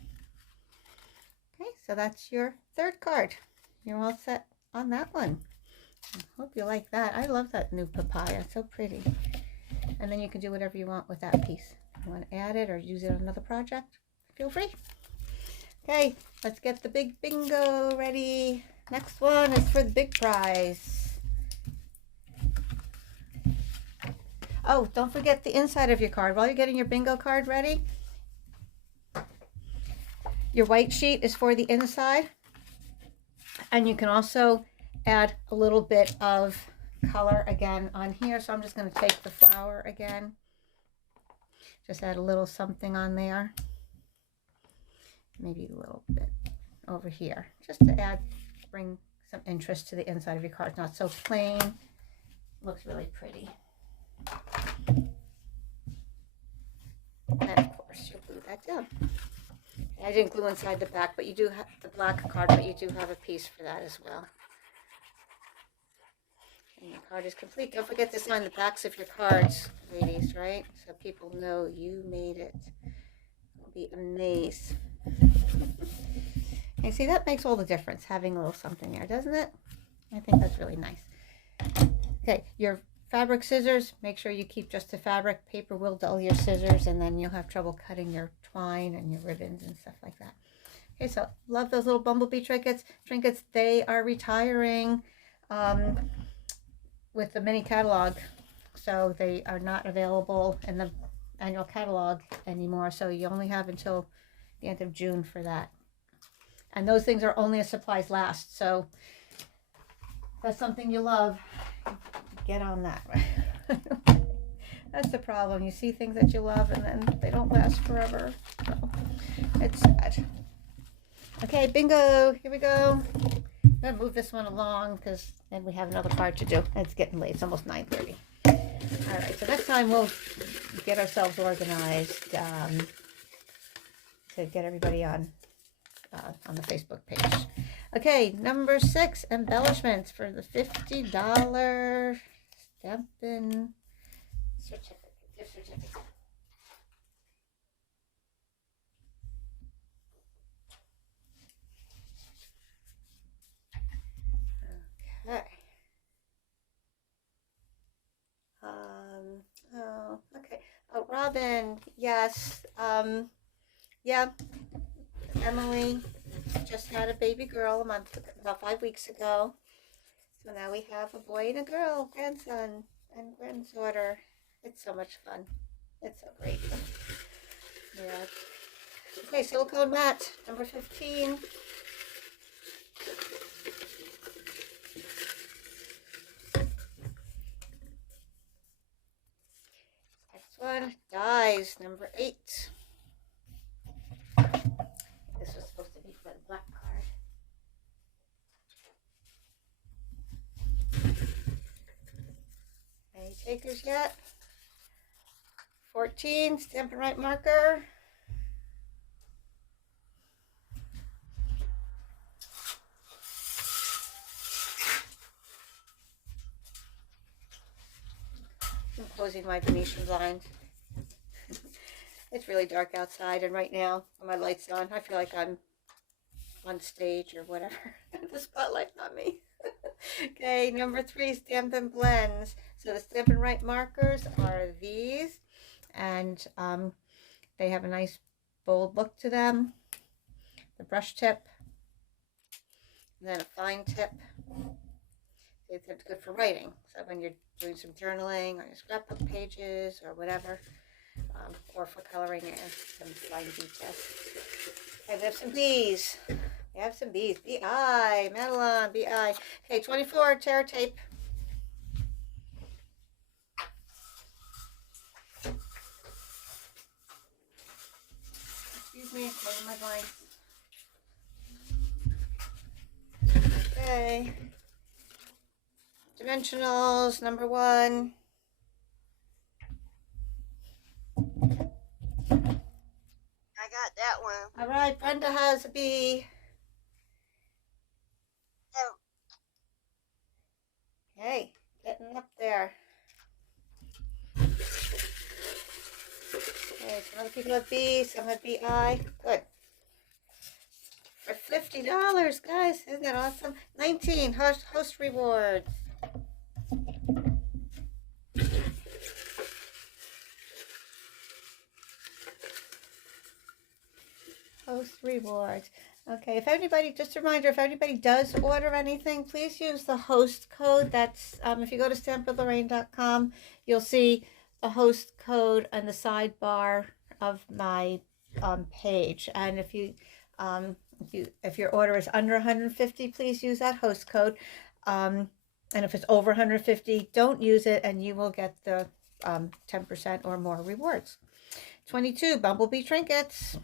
Okay, so that's your third card. You're all set on that one. I hope you like that. I love that new papaya. It's so pretty. And then you can do whatever you want with that piece. If you want to add it or use it on another project, feel free. Okay, let's get the big bingo ready. Next one is for the big prize. Oh, don't forget the inside of your card. While you're getting your bingo card ready, your white sheet is for the inside, and you can also add a little bit of color again on here. So I'm just going to take the flower again, just add a little something on there, maybe a little bit over here, just to bring some interest to the inside of your card. Not so plain, looks really pretty. And of course you'll glue that down. I didn't glue inside the back, but you do have the black card, but you do have a piece for that as well. And your card is complete. Don't forget to sign the backs of your cards, ladies, right? So people know you made it. They'll be amazed. And see, that makes all the difference, having a little something there, doesn't it? I think that's really nice. Okay, your fabric scissors, make sure you keep just the fabric. Paper will dull your scissors, and then you'll have trouble cutting your twine and your ribbons and stuff like that. Okay, so love those little bumblebee trinkets. They are retiring with the mini catalog, so they are not available in the annual catalog anymore. So you only have until the end of June for that, and those things are only as supplies last. So if that's something you love, get on that. That's the problem. You see things that you love and then they don't last forever. So it's sad. Okay, bingo. Here we go. I'm going to move this one along because then we have another card to do. It's getting late. It's almost 9:30. All right, so next time we'll get ourselves organized to get everybody on the Facebook page. Okay, number 6, embellishments for the $50 Stampin' certificate, gift certificate. Okay. Oh, okay. Oh, Robin, yes. Yeah, Emily just had a baby girl about 5 weeks ago. So now we have a boy and a girl, grandson and granddaughter. It's so much fun. It's so great. Yeah. Okay, silicone mat, number 15. Next one, dies, number 8. This was supposed to be for the black card. Any takers yet? 14, Stampin' Right marker. I'm closing my Venetian blind. It's really dark outside, and right now, when my light's on, I feel like I'm on stage or whatever. The spotlight's on me. Okay, number 3, Stampin' Blends. So the Stampin' Right markers are these, and they have a nice bold look to them. the brush tip, and then a fine tip. It's good for writing. So when you're doing some journaling on your scrapbook pages or whatever, or for coloring in some fine details. Okay, we have some bees. We have some bees. B-I, Madeline, B-I. Okay, 24, tear tape. Excuse me, closing my blinds. Okay. Dimensionals, number 1. I got that one. All right, Brenda has a bee. Oh, Okay, getting up there. Okay, some other people have B, some have BI. Good. For $50, guys, isn't that awesome? 19, host rewards. Host rewards. Okay, if anybody, just a reminder, if anybody does order anything, please use the host code. That's, if you go to stampinlorraine.com, you'll see the host code on the sidebar of my page. And if your order is under 150, please use that host code. And if it's over 150, don't use it, and you will get the 10% or more rewards. 22, Bumblebee trinkets.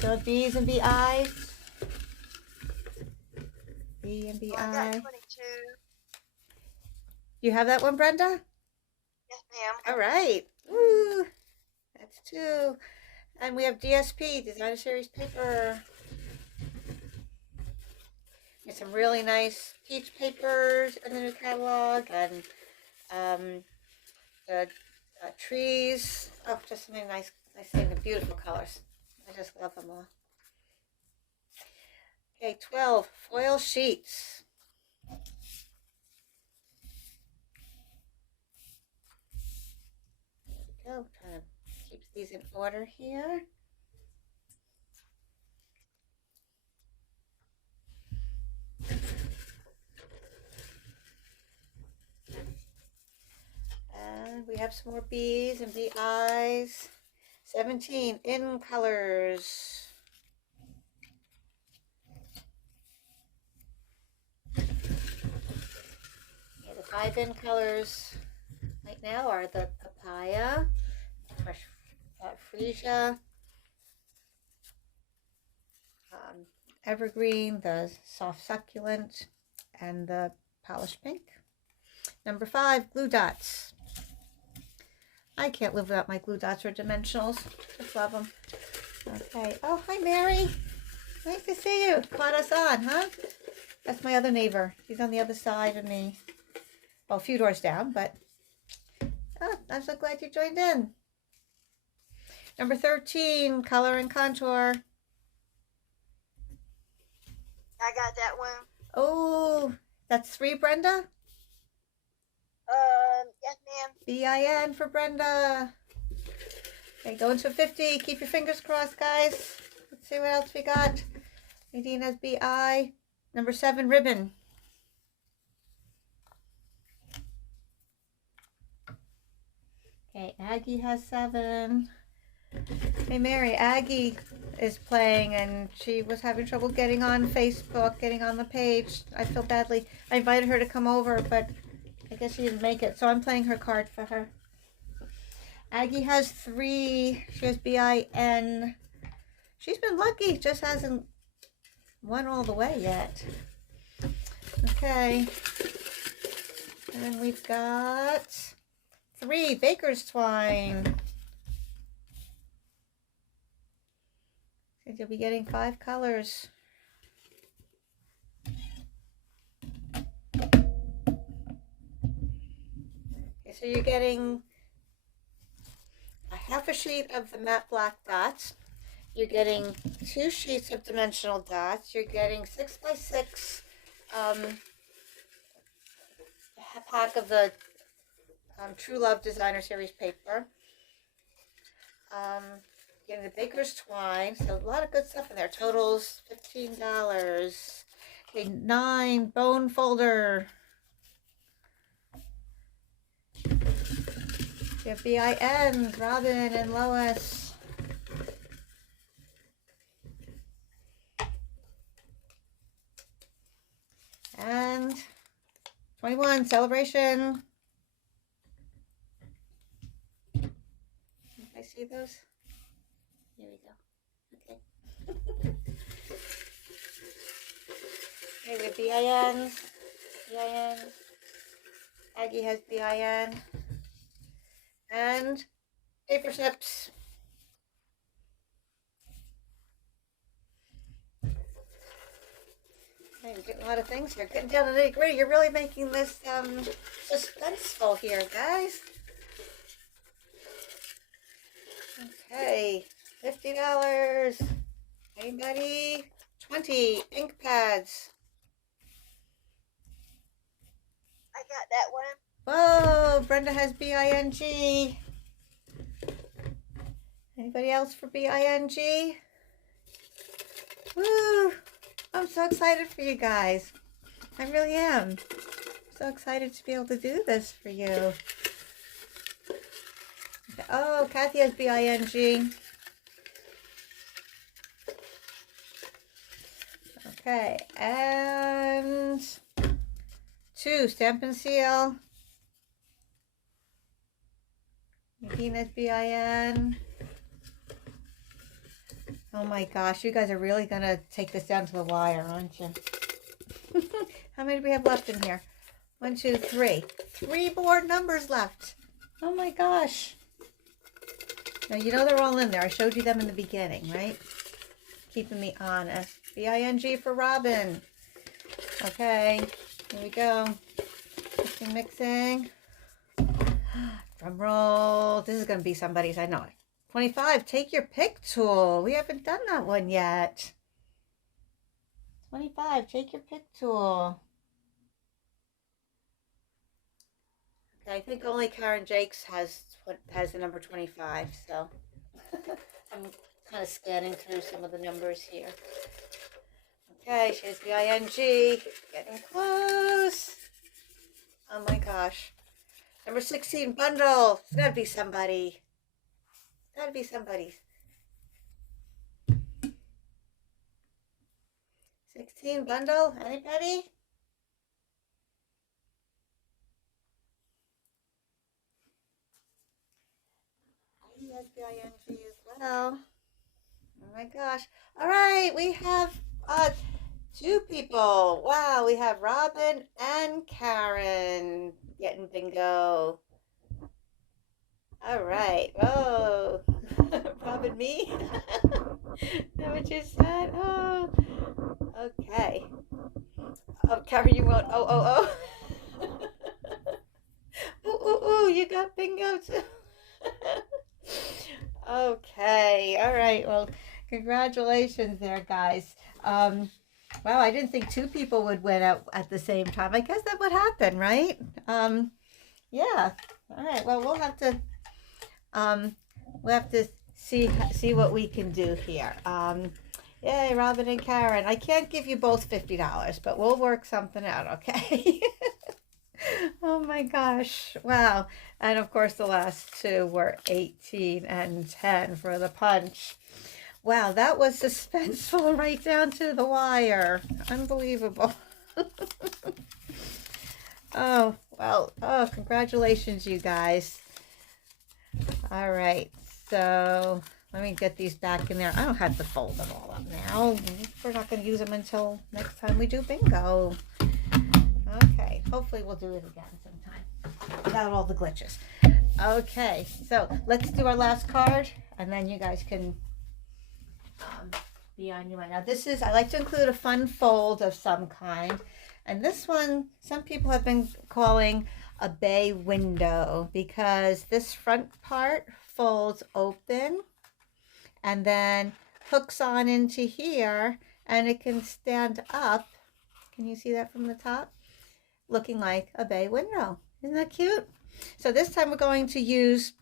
So B's and BI's. B and BI. I got 22. You have that one, Brenda? Yes, ma'am. All right. Woo! That's 2. And we have DSP, Designer Series paper. There's some really nice peach papers in the new catalog, and the trees. Oh, just so many nice things, and beautiful colors. I just love them all. Okay, 12, foil sheets. There we go. Trying to keep these in order here. And we have some more B's and BI's. 17, in colors. Okay, the 5 in colors right now are the papaya, fresh freesia, evergreen, the soft succulent, and the polished pink. Number 5, glue dots. I can't live without my glue dots or dimensionals. Just love them. Okay. Oh, hi, Mary. Nice to see you. Caught us on, huh? That's my other neighbor. She's on the other side of me. Well, a few doors down, but I'm so glad you joined in. Number 13, color and contour. I got that one. Oh, that's 3, Brenda? Yes, ma'am. BIN for Brenda. Okay, going to 50. Keep your fingers crossed, guys. Let's see what else we got. Nadine has BI. Number 7, ribbon. Okay, Aggie has 7. Hey, Mary, Aggie is playing, and she was having trouble getting on Facebook, getting on the page. I feel badly. I invited her to come over, but I guess she didn't make it, so I'm playing her card for her. Aggie has 3. She has BIN. She's been lucky, just hasn't won all the way yet. Okay. And then we've got 3, baker's twine. So you'll be getting 5 colors. So you're getting a half a sheet of the matte black dots. You're getting 2 sheets of dimensional dots. You're getting 6x6 pack of the True Love Designer Series paper. Um, getting the baker's twine. So a lot of good stuff in there. Totals $15. Okay, 9 bone folder. You have BIN, Robin and Lois. And 21 celebration. Can I see those? Here we go. Okay. Okay, we have BIN. BIN. Aggie has BIN. And paper snips. Okay, we're getting a lot of things here. Getting down to the nitty-gritty. You're really making this suspenseful here, guys. Okay, $50. Anybody? 20 ink pads. I got that one. Whoa, Brenda has BING. Anybody else for BING? Woo! I'm so excited for you guys. I really am. So excited to be able to do this for you. Oh, Kathy has BING. Okay, and 2 Stampin' Seal. Nadina's BIN. Oh my gosh, you guys are really gonna take this down to the wire, aren't you? How many do we have left in here? 1, 2, 3. 3 more numbers left. Oh my gosh. Now you know they're all in there. I showed you them in the beginning, right? Keeping me honest. BING for Robin. Okay, here we go. Mixing, mixing. Drum roll. This is going to be somebody's, I know it. 25, take your pick tool. We haven't done that one yet. 25, take your pick tool. Okay, I think only Karen Jakes has the number 25, so I'm kind of scanning through some of the numbers here. Okay, she has BING. Getting close. Oh my gosh. Number 16, bundle. It's gotta be somebody. It's gotta be somebody. 16, bundle. Anybody? He has BING as well. Oh my gosh. All right, we have 2 people. Wow, we have Robin and Karen getting bingo. All right. Oh, Robin, me? Is that what you said? Oh, okay. Oh, Karen, you won't. Oh. Ooh, you got bingo too. Okay. All right. Well, congratulations there, guys. Wow, I didn't think 2 people would win at the same time. I guess that would happen, right? Yeah. All right. Well, we'll have to see what we can do here. Yay, Robin and Karen. I can't give you both $50, but we'll work something out, okay? Oh my gosh. Wow. And of course, the last 2 were 18 and 10 for the punch. Wow, that was suspenseful right down to the wire. Unbelievable. Oh, well, congratulations, you guys. All right, so let me get these back in there. I don't have to fold them all up now. We're not going to use them until next time we do bingo. Okay, hopefully we'll do it again sometime without all the glitches. Okay, so let's do our last card, and then you guys can be on your way. Now this is, I like to include a fun fold of some kind. And this one, some people have been calling a bay window because this front part folds open and then hooks on into here, and it can stand up. Can you see that from the top? Looking like a bay window. Isn't that cute? So this time we're going to use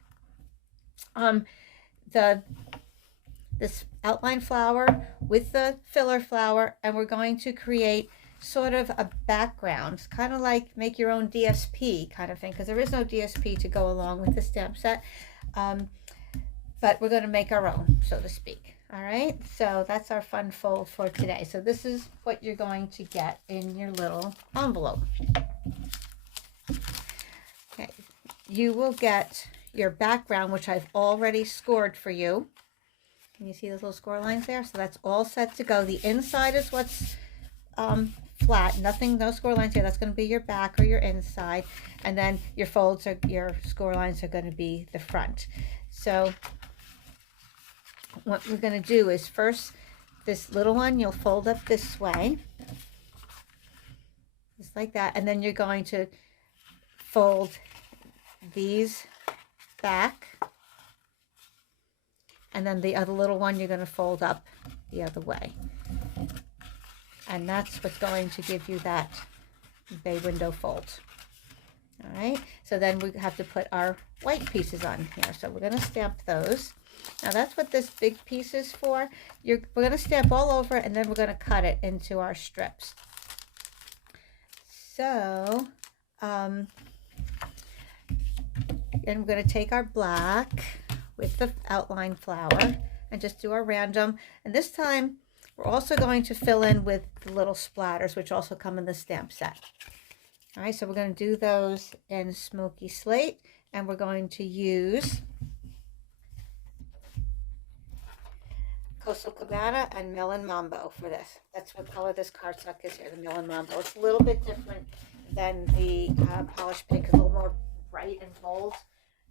this outline flower with the filler flower, and we're going to create sort of a background, kind of like make your own DSP kind of thing, because there is no DSP to go along with the stamp set. But we're going to make our own, so to speak. All right, so that's our fun fold for today. So this is what you're going to get in your little envelope. Okay, you will get your background, which I've already scored for you. Can you see those little score lines there? So that's all set to go. The inside is what's flat, nothing, no score lines here. That's going to be your back or your inside, and then your folds or your score lines are going to be the front. So what we're going to do is first, this little one you'll fold up this way, just like that, and then you're going to fold these back, and then the other little one you're going to fold up the other way, and that's what's going to give you that bay window fold. All right, so then we have to put our white pieces on here, so we're going to stamp those. Now that's what this big piece is for. We're going to stamp all over, and then we're going to cut it into our strips. So and we're going to take our black with the outline flower and just do our random, and this time we're also going to fill in with the little splatters, which also come in the stamp set. All right, so we're going to do those in Smoky Slate, and we're going to use Coastal Cabana and Melon Mambo for this. That's what color this cardstock is here, the Melon Mambo. It's a little bit different than the polished pink. It's a little more bright and bold.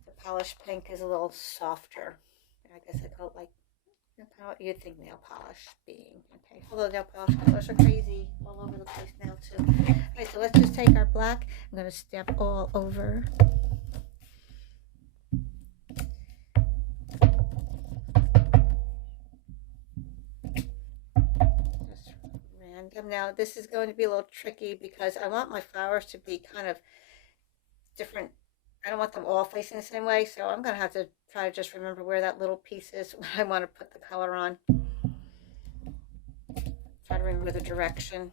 The polished pink is a little softer. I guess I call it like, kind of what you'd think nail polish being. Okay, although nail polish colors are crazy all over the place now too. All right, so let's just take our black. I'm going to stamp all over. Just random. Now this is going to be a little tricky because I want my flowers to be kind of different. I don't want them all facing the same way, so I'm going to have to try to just remember where that little piece is when I want to put the color on. Try to remember the direction.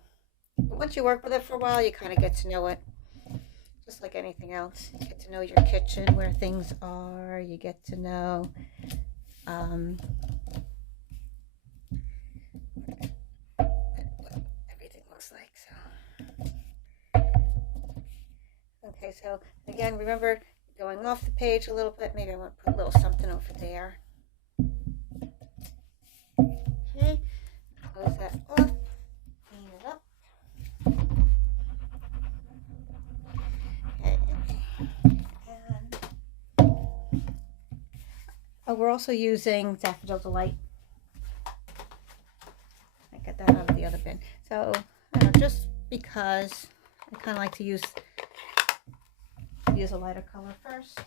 But once you work with it for a while, you kind of get to know it. Just like anything else. You get to know your kitchen, where things are. You get to know what everything looks like. So. Okay, so again, remember going off the page a little bit. Maybe I want to put a little something over there. Okay, close that off, clean it up. Okay, and we're also using Daffodil Delight. I get that out of the other bin. So, I don't know, just because I kind of like to use a lighter color first.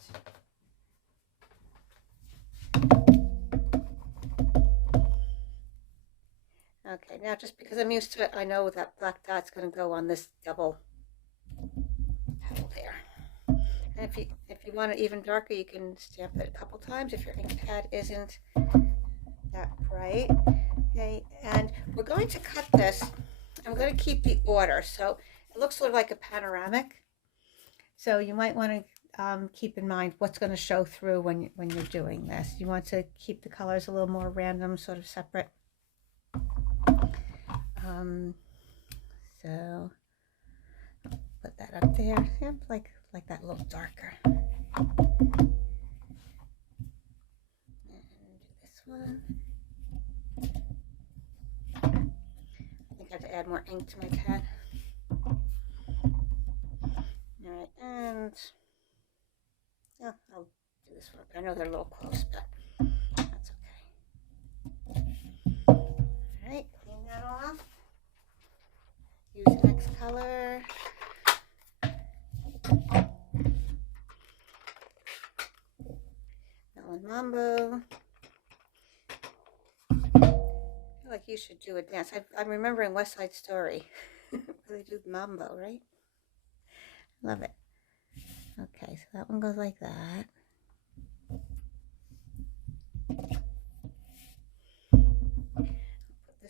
Okay, now just because I'm used to it, I know that black dot's going to go on this double petal there. And if you want it even darker, you can stamp it a couple times if your ink pad isn't that bright. Okay, and we're going to cut this. I'm going to keep the order, so it looks sort of like a panoramic. So you might want to keep in mind what's going to show through when you're doing this. You want to keep the colors a little more random, sort of separate. So put that up there, yeah, like that, a little darker. And do this one. I think I have to add more ink to my pad. All right, and yeah, I'll do this one. I know they're a little close, but that's okay. All right, clean that off. Use the next color. Melon Mambo. I feel like you should do a dance. I'm remembering West Side Story. Where they do the mambo, right? Love it. Okay, so that one goes like that.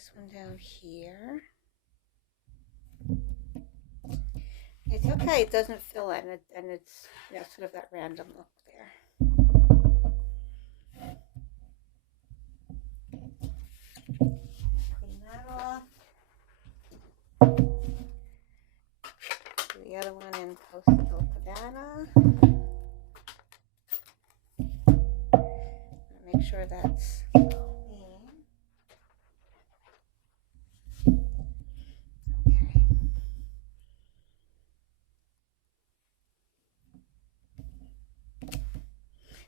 this one down here. It's okay, it doesn't fill in, and it's, you know, sort of that random look there. Clean that off. Do the other one in Coastal Cabana. Make sure that's clean. Okay.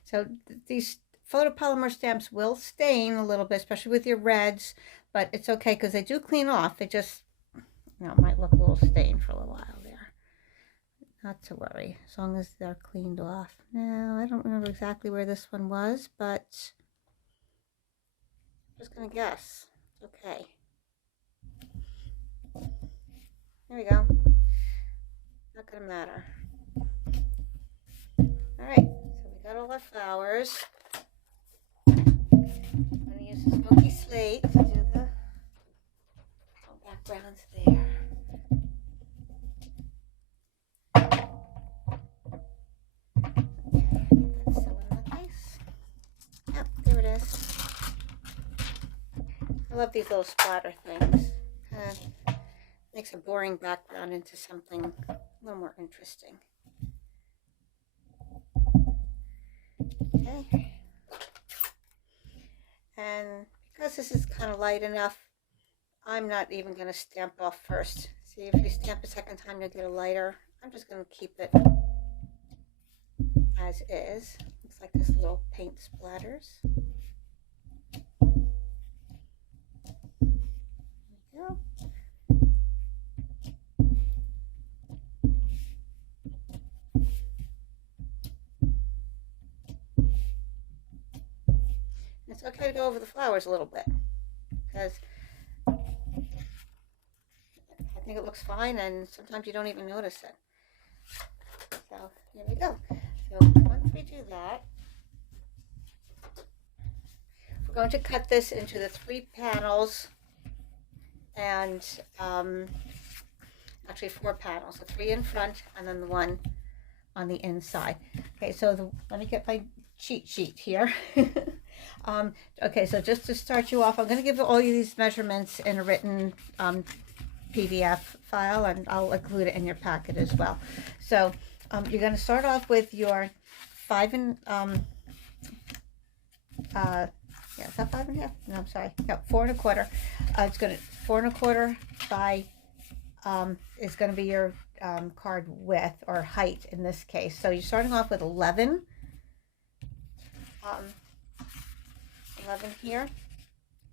So these photopolymer stamps will stain a little bit, especially with your reds, but it's okay because they do clean off. They just, you know, might look a little stained for a little while there. Not to worry, as long as they're cleaned off. Now, I don't remember exactly where this one was, but I'm just going to guess. Okay. There we go. Not going to matter. All right, so we got all our flowers. I'm going to use the smoky slate to do the backgrounds there. I love these little splatter things. Makes a boring background into something a little more interesting. Okay. And because this is kind of light enough, I'm not even going to stamp off first. See, if you stamp a second time, you'll get a lighter. I'm just going to keep it as is. Looks like this little paint splatters. Go. It's okay to go over the flowers a little bit because I think it looks fine, and sometimes you don't even notice it. So here we go. So once we do that, we're going to cut this into the 3 panels. And actually 4 panels, the 3 in front and then the 1 on the inside. Okay, so let me get my cheat sheet here. Okay, so just to start you off, I'm going to give all you these measurements in a written PDF file, and I'll include it in your packet as well. So you're going to start off with your 5 and yeah, is that 5 1/2? No, I'm sorry. No, 4 1/4. It's going to 4 1/4 by is going to be your card width or height in this case. So you're starting off with 11. 11 here,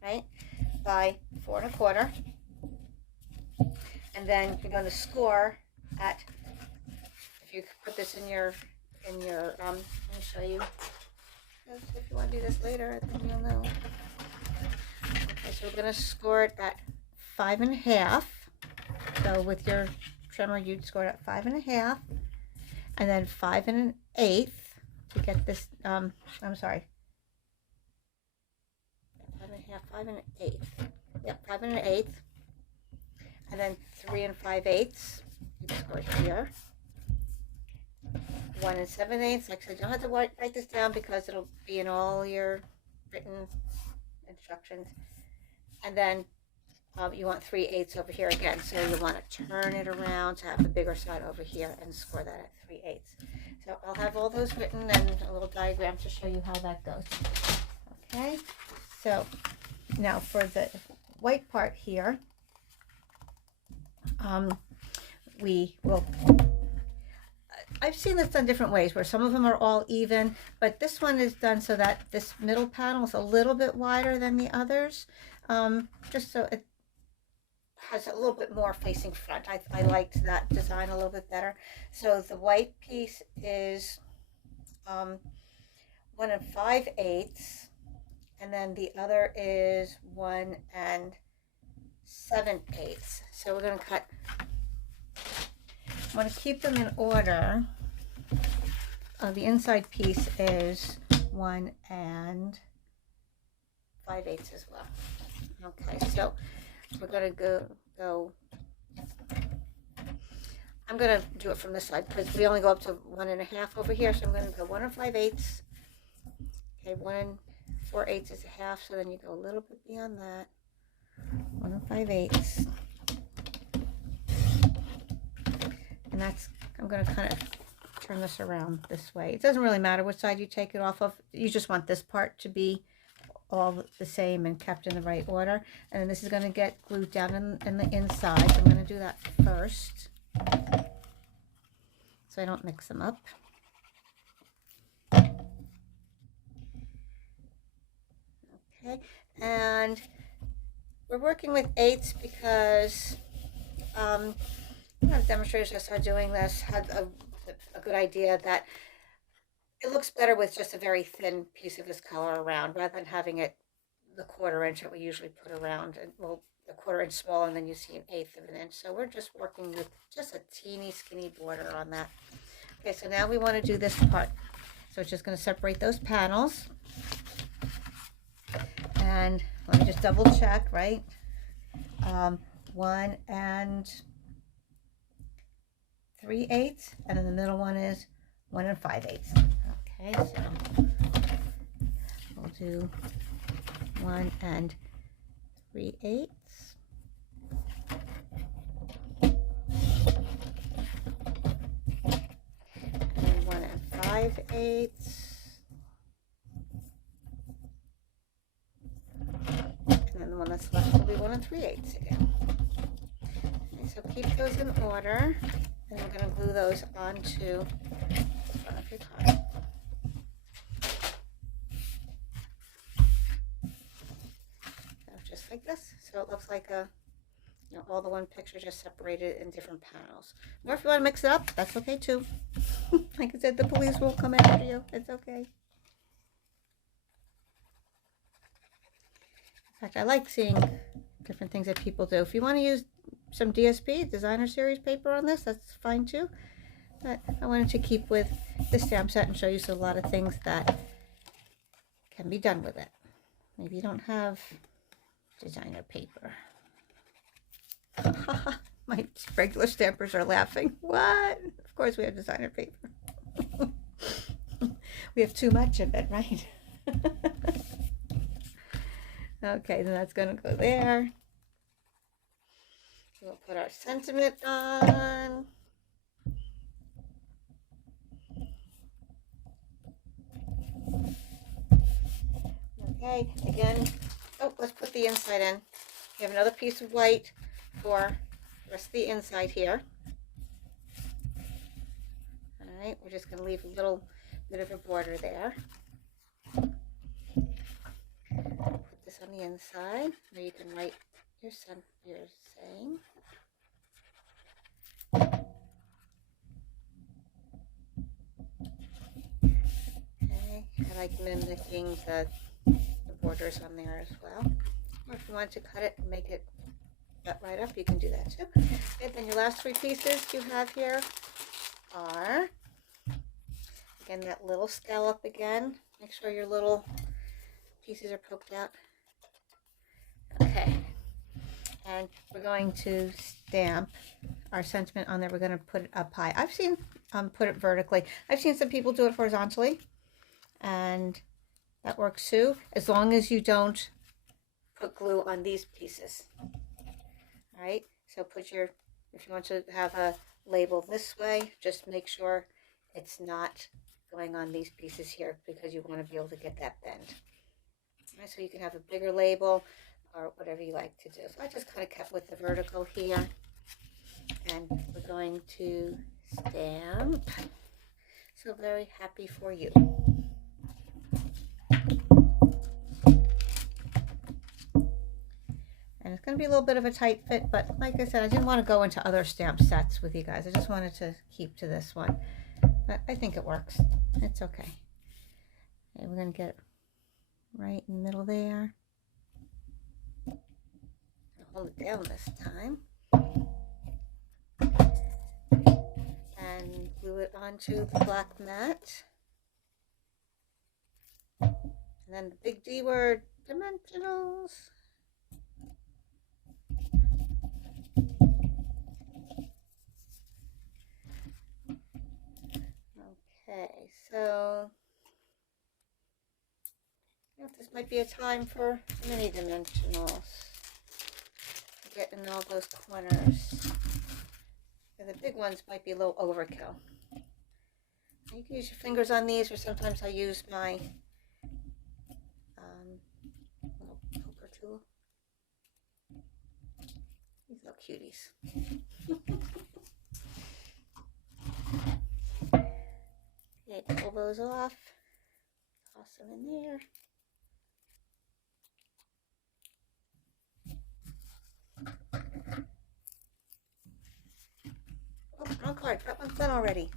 right? By 4 1/4. And then you're going to score at, if you put this in your let me show you. If you want to do this later, then you'll know. Okay, so we're going to score it at 5 1/2. So with your trimmer, you'd score it at 5 1/2, and then 5 1/8 to get this. I'm sorry. 5 1/2, 5 1/8. Yep, 5 1/8, and then 3 5/8. You score here. 1 7/8. Like I said, you don't have to write this down because it'll be in all your written instructions. And then you want 3/8 over here again. So you want to turn it around to have the bigger side over here and score that at 3/8. So I'll have all those written and a little diagram to show you how that goes. Okay. So now for the white part here, we will. I've seen this done different ways where some of them are all even, but this one is done so that this middle panel is a little bit wider than the others, just so it has a little bit more facing front. I liked that design a little bit better. So the white piece is 1 5/8, and then the other is 1 7/8. So we're going to cut. I want to keep them in order. The inside piece is 1 5/8 as well. Okay, so we're gonna go. I'm gonna do it from this side because we only go up to 1.5 over here. So I'm gonna go 1 5/8. Okay, 1 4/8 is a half. So then you go a little bit beyond that. 1 5/8. And that's, I'm gonna kind of turn this around this way. It doesn't really matter which side you take it off of. You just want this part to be all the same and kept in the right order. And then this is going to get glued down in the inside. So I'm going to do that first so I don't mix them up. Okay, and we're working with 8s because one of the demonstrators I started doing this had a good idea that it looks better with just a very thin piece of this color around rather than having it the 1/4 inch that we usually put around, and well, the 1/4 inch small, and then you see 1/8 of an inch. So we're just working with just a teeny skinny border on that. Okay, so now we want to do this part. So it's just going to separate those panels. And let me just double check, right? 1 3/8, and then the middle one is 1 5/8. Okay, so we'll do 1 3/8. And 1 5/8. And then the one that's left will be 1 3/8 again. Okay, so keep those in order. And we're going to glue those onto the front of your card. So just like this. So it looks like a, you know, all the one picture just separated in different panels. Or if you want to mix it up, that's okay too. Like I said, the police will come after you. It's okay. In fact, I like seeing different things that people do. If you want to use some DSP, designer series paper on this, that's fine too. But I wanted to keep with the stamp set and show you a lot of things that can be done with it. Maybe you don't have designer paper. My regular stampers are laughing. What? Of course we have designer paper. We have too much of it, right? Okay, then that's going to go there. We'll put our sentiment on. Okay, again, oh, let's put the inside in. We have another piece of white for the rest of the inside here. All right, we're just going to leave a little bit of a border there. Put this on the inside where you can write your saying. Okay, I like mimicking the borders on there as well. Or if you want to cut it and make it cut right up, you can do that too. Okay, then your last 3 pieces you have here are, again, that little scallop again. Make sure your little pieces are poked out. Okay, and we're going to stamp our sentiment on there. We're going to put it up high. I've seen put it vertically. I've seen some people do it horizontally, and that works too, as long as you don't put glue on these pieces. All right, so put your, if you want to have a label this way, just make sure it's not going on these pieces here, because you want to be able to get that bend. All right, so you can have a bigger label or whatever you like to do. So I just kind of kept with the vertical here, and we're going to stamp. So very happy for you. And it's going to be a little bit of a tight fit, but like I said, I didn't want to go into other stamp sets with you guys. I just wanted to keep to this one. But I think it works. It's okay. Okay, we're going to get it right in the middle there. Hold it down this time. And glue it onto the black mat. And then the big D word, dimensionals. So this might be a time for mini dimensionals. Get in all those corners. And the big ones might be a little overkill. You can use your fingers on these, or sometimes I use my little poker tool. These little cuties. Okay, pull those off. Toss them in there. Oh, wrong card. That one's done already.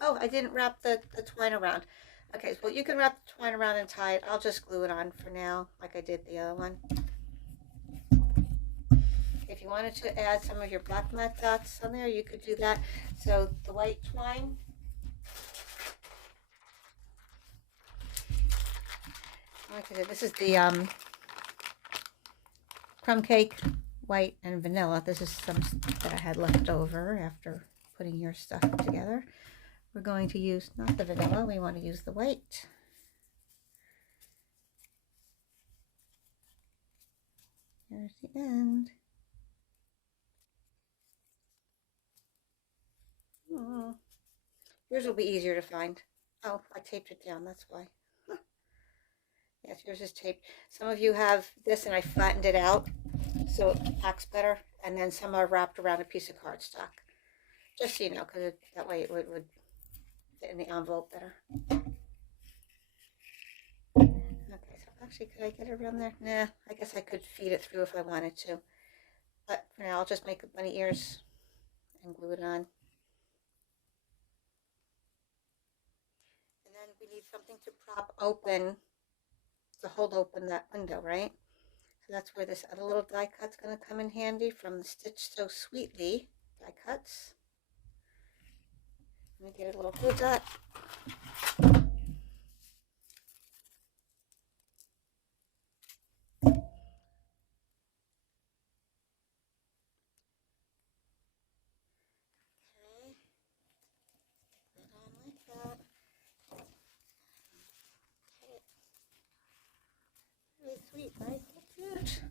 Oh, I didn't wrap the twine around. Okay, well, you can wrap the twine around and tie it. I'll just glue it on for now, like I did the other one. If you wanted to add some of your black mat dots on there, you could do that. So the white twine, like I said, this is the crumb cake, white and vanilla. This is some that I had left over after putting your stuff together. We're going to use not the vanilla, we want to use the white. There's the end. Oh, yours will be easier to find. Oh, I taped it down, that's why. Huh. Yes, yours is taped. Some of you have this and I flattened it out so it packs better, and then some are wrapped around a piece of cardstock. Just so you know, because that way it would fit in the envelope better. Okay, so actually, could I get it around there? Nah, I guess I could feed it through if I wanted to. But for now, I'll just make bunny ears and glue it on. And then we need something to prop open, to hold open that window, right? So that's where this other little die cut's going to come in handy from the Stitch So Sweetly die cuts. Let me get a little glue dot. Really sweet, right? Cute.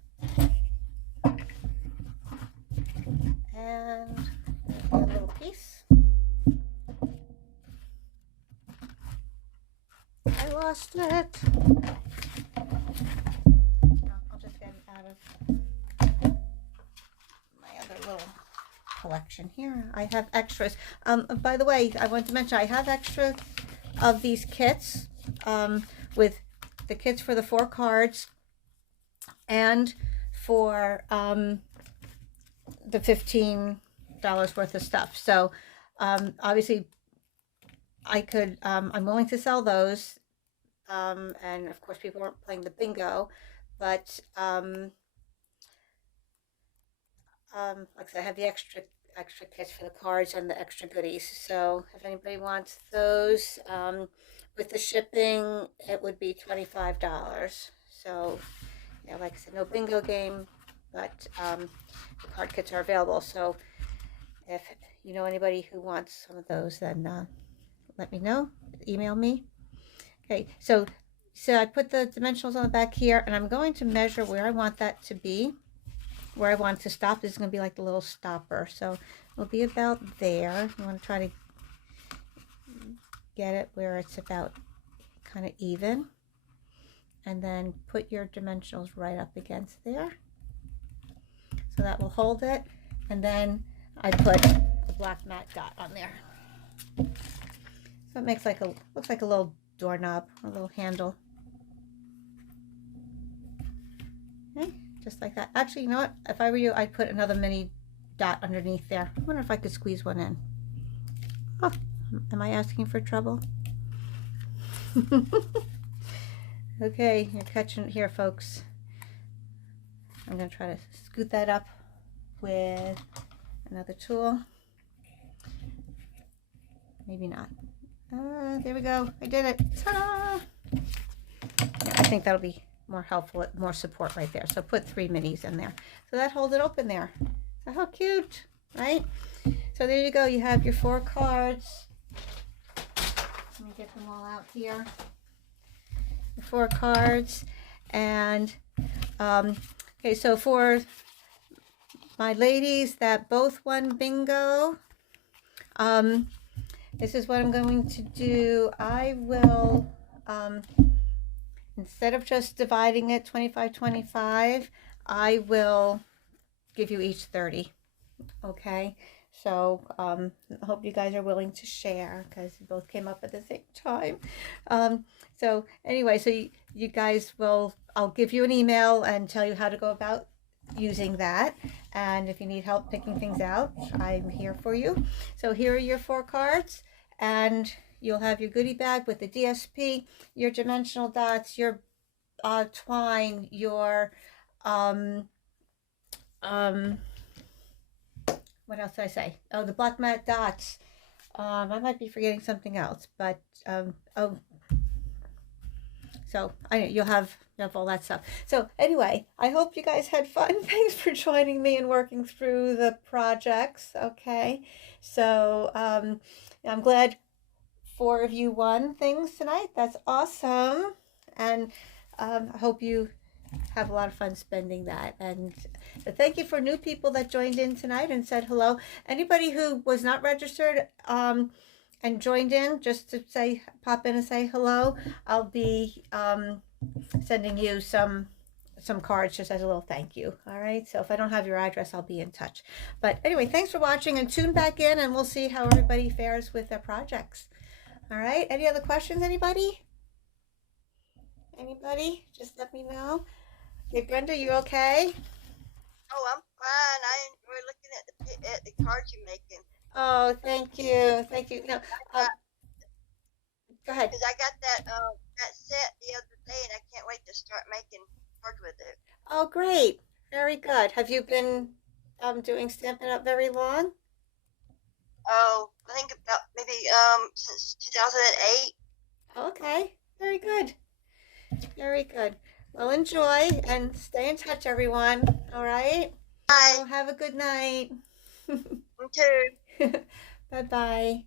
And a little piece. I lost it. I'll just get it out of my other little collection here. I have extras. By the way, I want to mention I have extra of these kits with the kits for the 4 cards and for the $15 worth of stuff. So obviously I could, I'm willing to sell those. And of course people weren't playing the bingo, but like I said, I have the extra kits for the cards and the extra goodies. So if anybody wants those, with the shipping, it would be $25. So, yeah, like I said, no bingo game, but the card kits are available. So if you know anybody who wants some of those, then let me know. Email me. Okay, so I put the dimensionals on the back here, and I'm going to measure where I want that to be, where I want it to stop. This is going to be like the little stopper. So it'll be about there. You want to try to get it where it's about kind of even, and then put your dimensionals right up against there. So that will hold it, and then I put the black mat dot on there. So it makes like looks like a little doorknob, a little handle. Okay, just like that. Actually, you know what? If I were you, I'd put another mini dot underneath there. I wonder if I could squeeze one in. Oh, am I asking for trouble? Okay, you're catching it here, folks. I'm going to try to scoot that up with another tool. Maybe not. There we go. I did it. Ta-da! Yeah, I think that'll be more helpful, more support right there. So put 3 minis in there. So that holds it open there. So how cute, right? So there you go. You have your 4 cards. Let me get them all out here. The 4 cards. And okay, so for my ladies that both won bingo, this is what I'm going to do. I will, instead of just dividing it 25-25, I will give you each 30. Okay, so I hope you guys are willing to share because you both came up at the same time. So anyway, so you guys will, I'll give you an email and tell you how to go about using that. And if you need help picking things out, I'm here for you. So here are your 4 cards, and you'll have your goodie bag with the DSP, your dimensional dots, your twine, your what else did I say? Oh, the black mat dots. I might be forgetting something else, but oh, so I know you'll have all that stuff. So anyway, I hope you guys had fun. Thanks for joining me and working through the projects. Okay, so I'm glad 4 of you won things tonight. That's awesome, and I hope you have a lot of fun spending that. And thank you for new people that joined in tonight and said hello. Anybody who was not registered and joined in, just to say, pop in and say hello, I'll be sending you some cards just as a little thank you. All right, so if I don't have your address, I'll be in touch. But anyway, thanks for watching, and tune back in and we'll see how everybody fares with their projects. All right, any other questions, anybody? Just let me know. Hey Brenda, you okay? Oh, I'm fine. I enjoy looking at the cards you're making. Oh, thank you. No, go ahead. Because I got that set the other day, and I can't wait to start making cards with it. Oh, great. Very good. Have you been doing Stampin' Up very long? Oh, I think about maybe since 2008. Okay. Very good. Very good. Well, enjoy and stay in touch, everyone. All right? Bye. Oh, have a good night. You too. Bye-bye.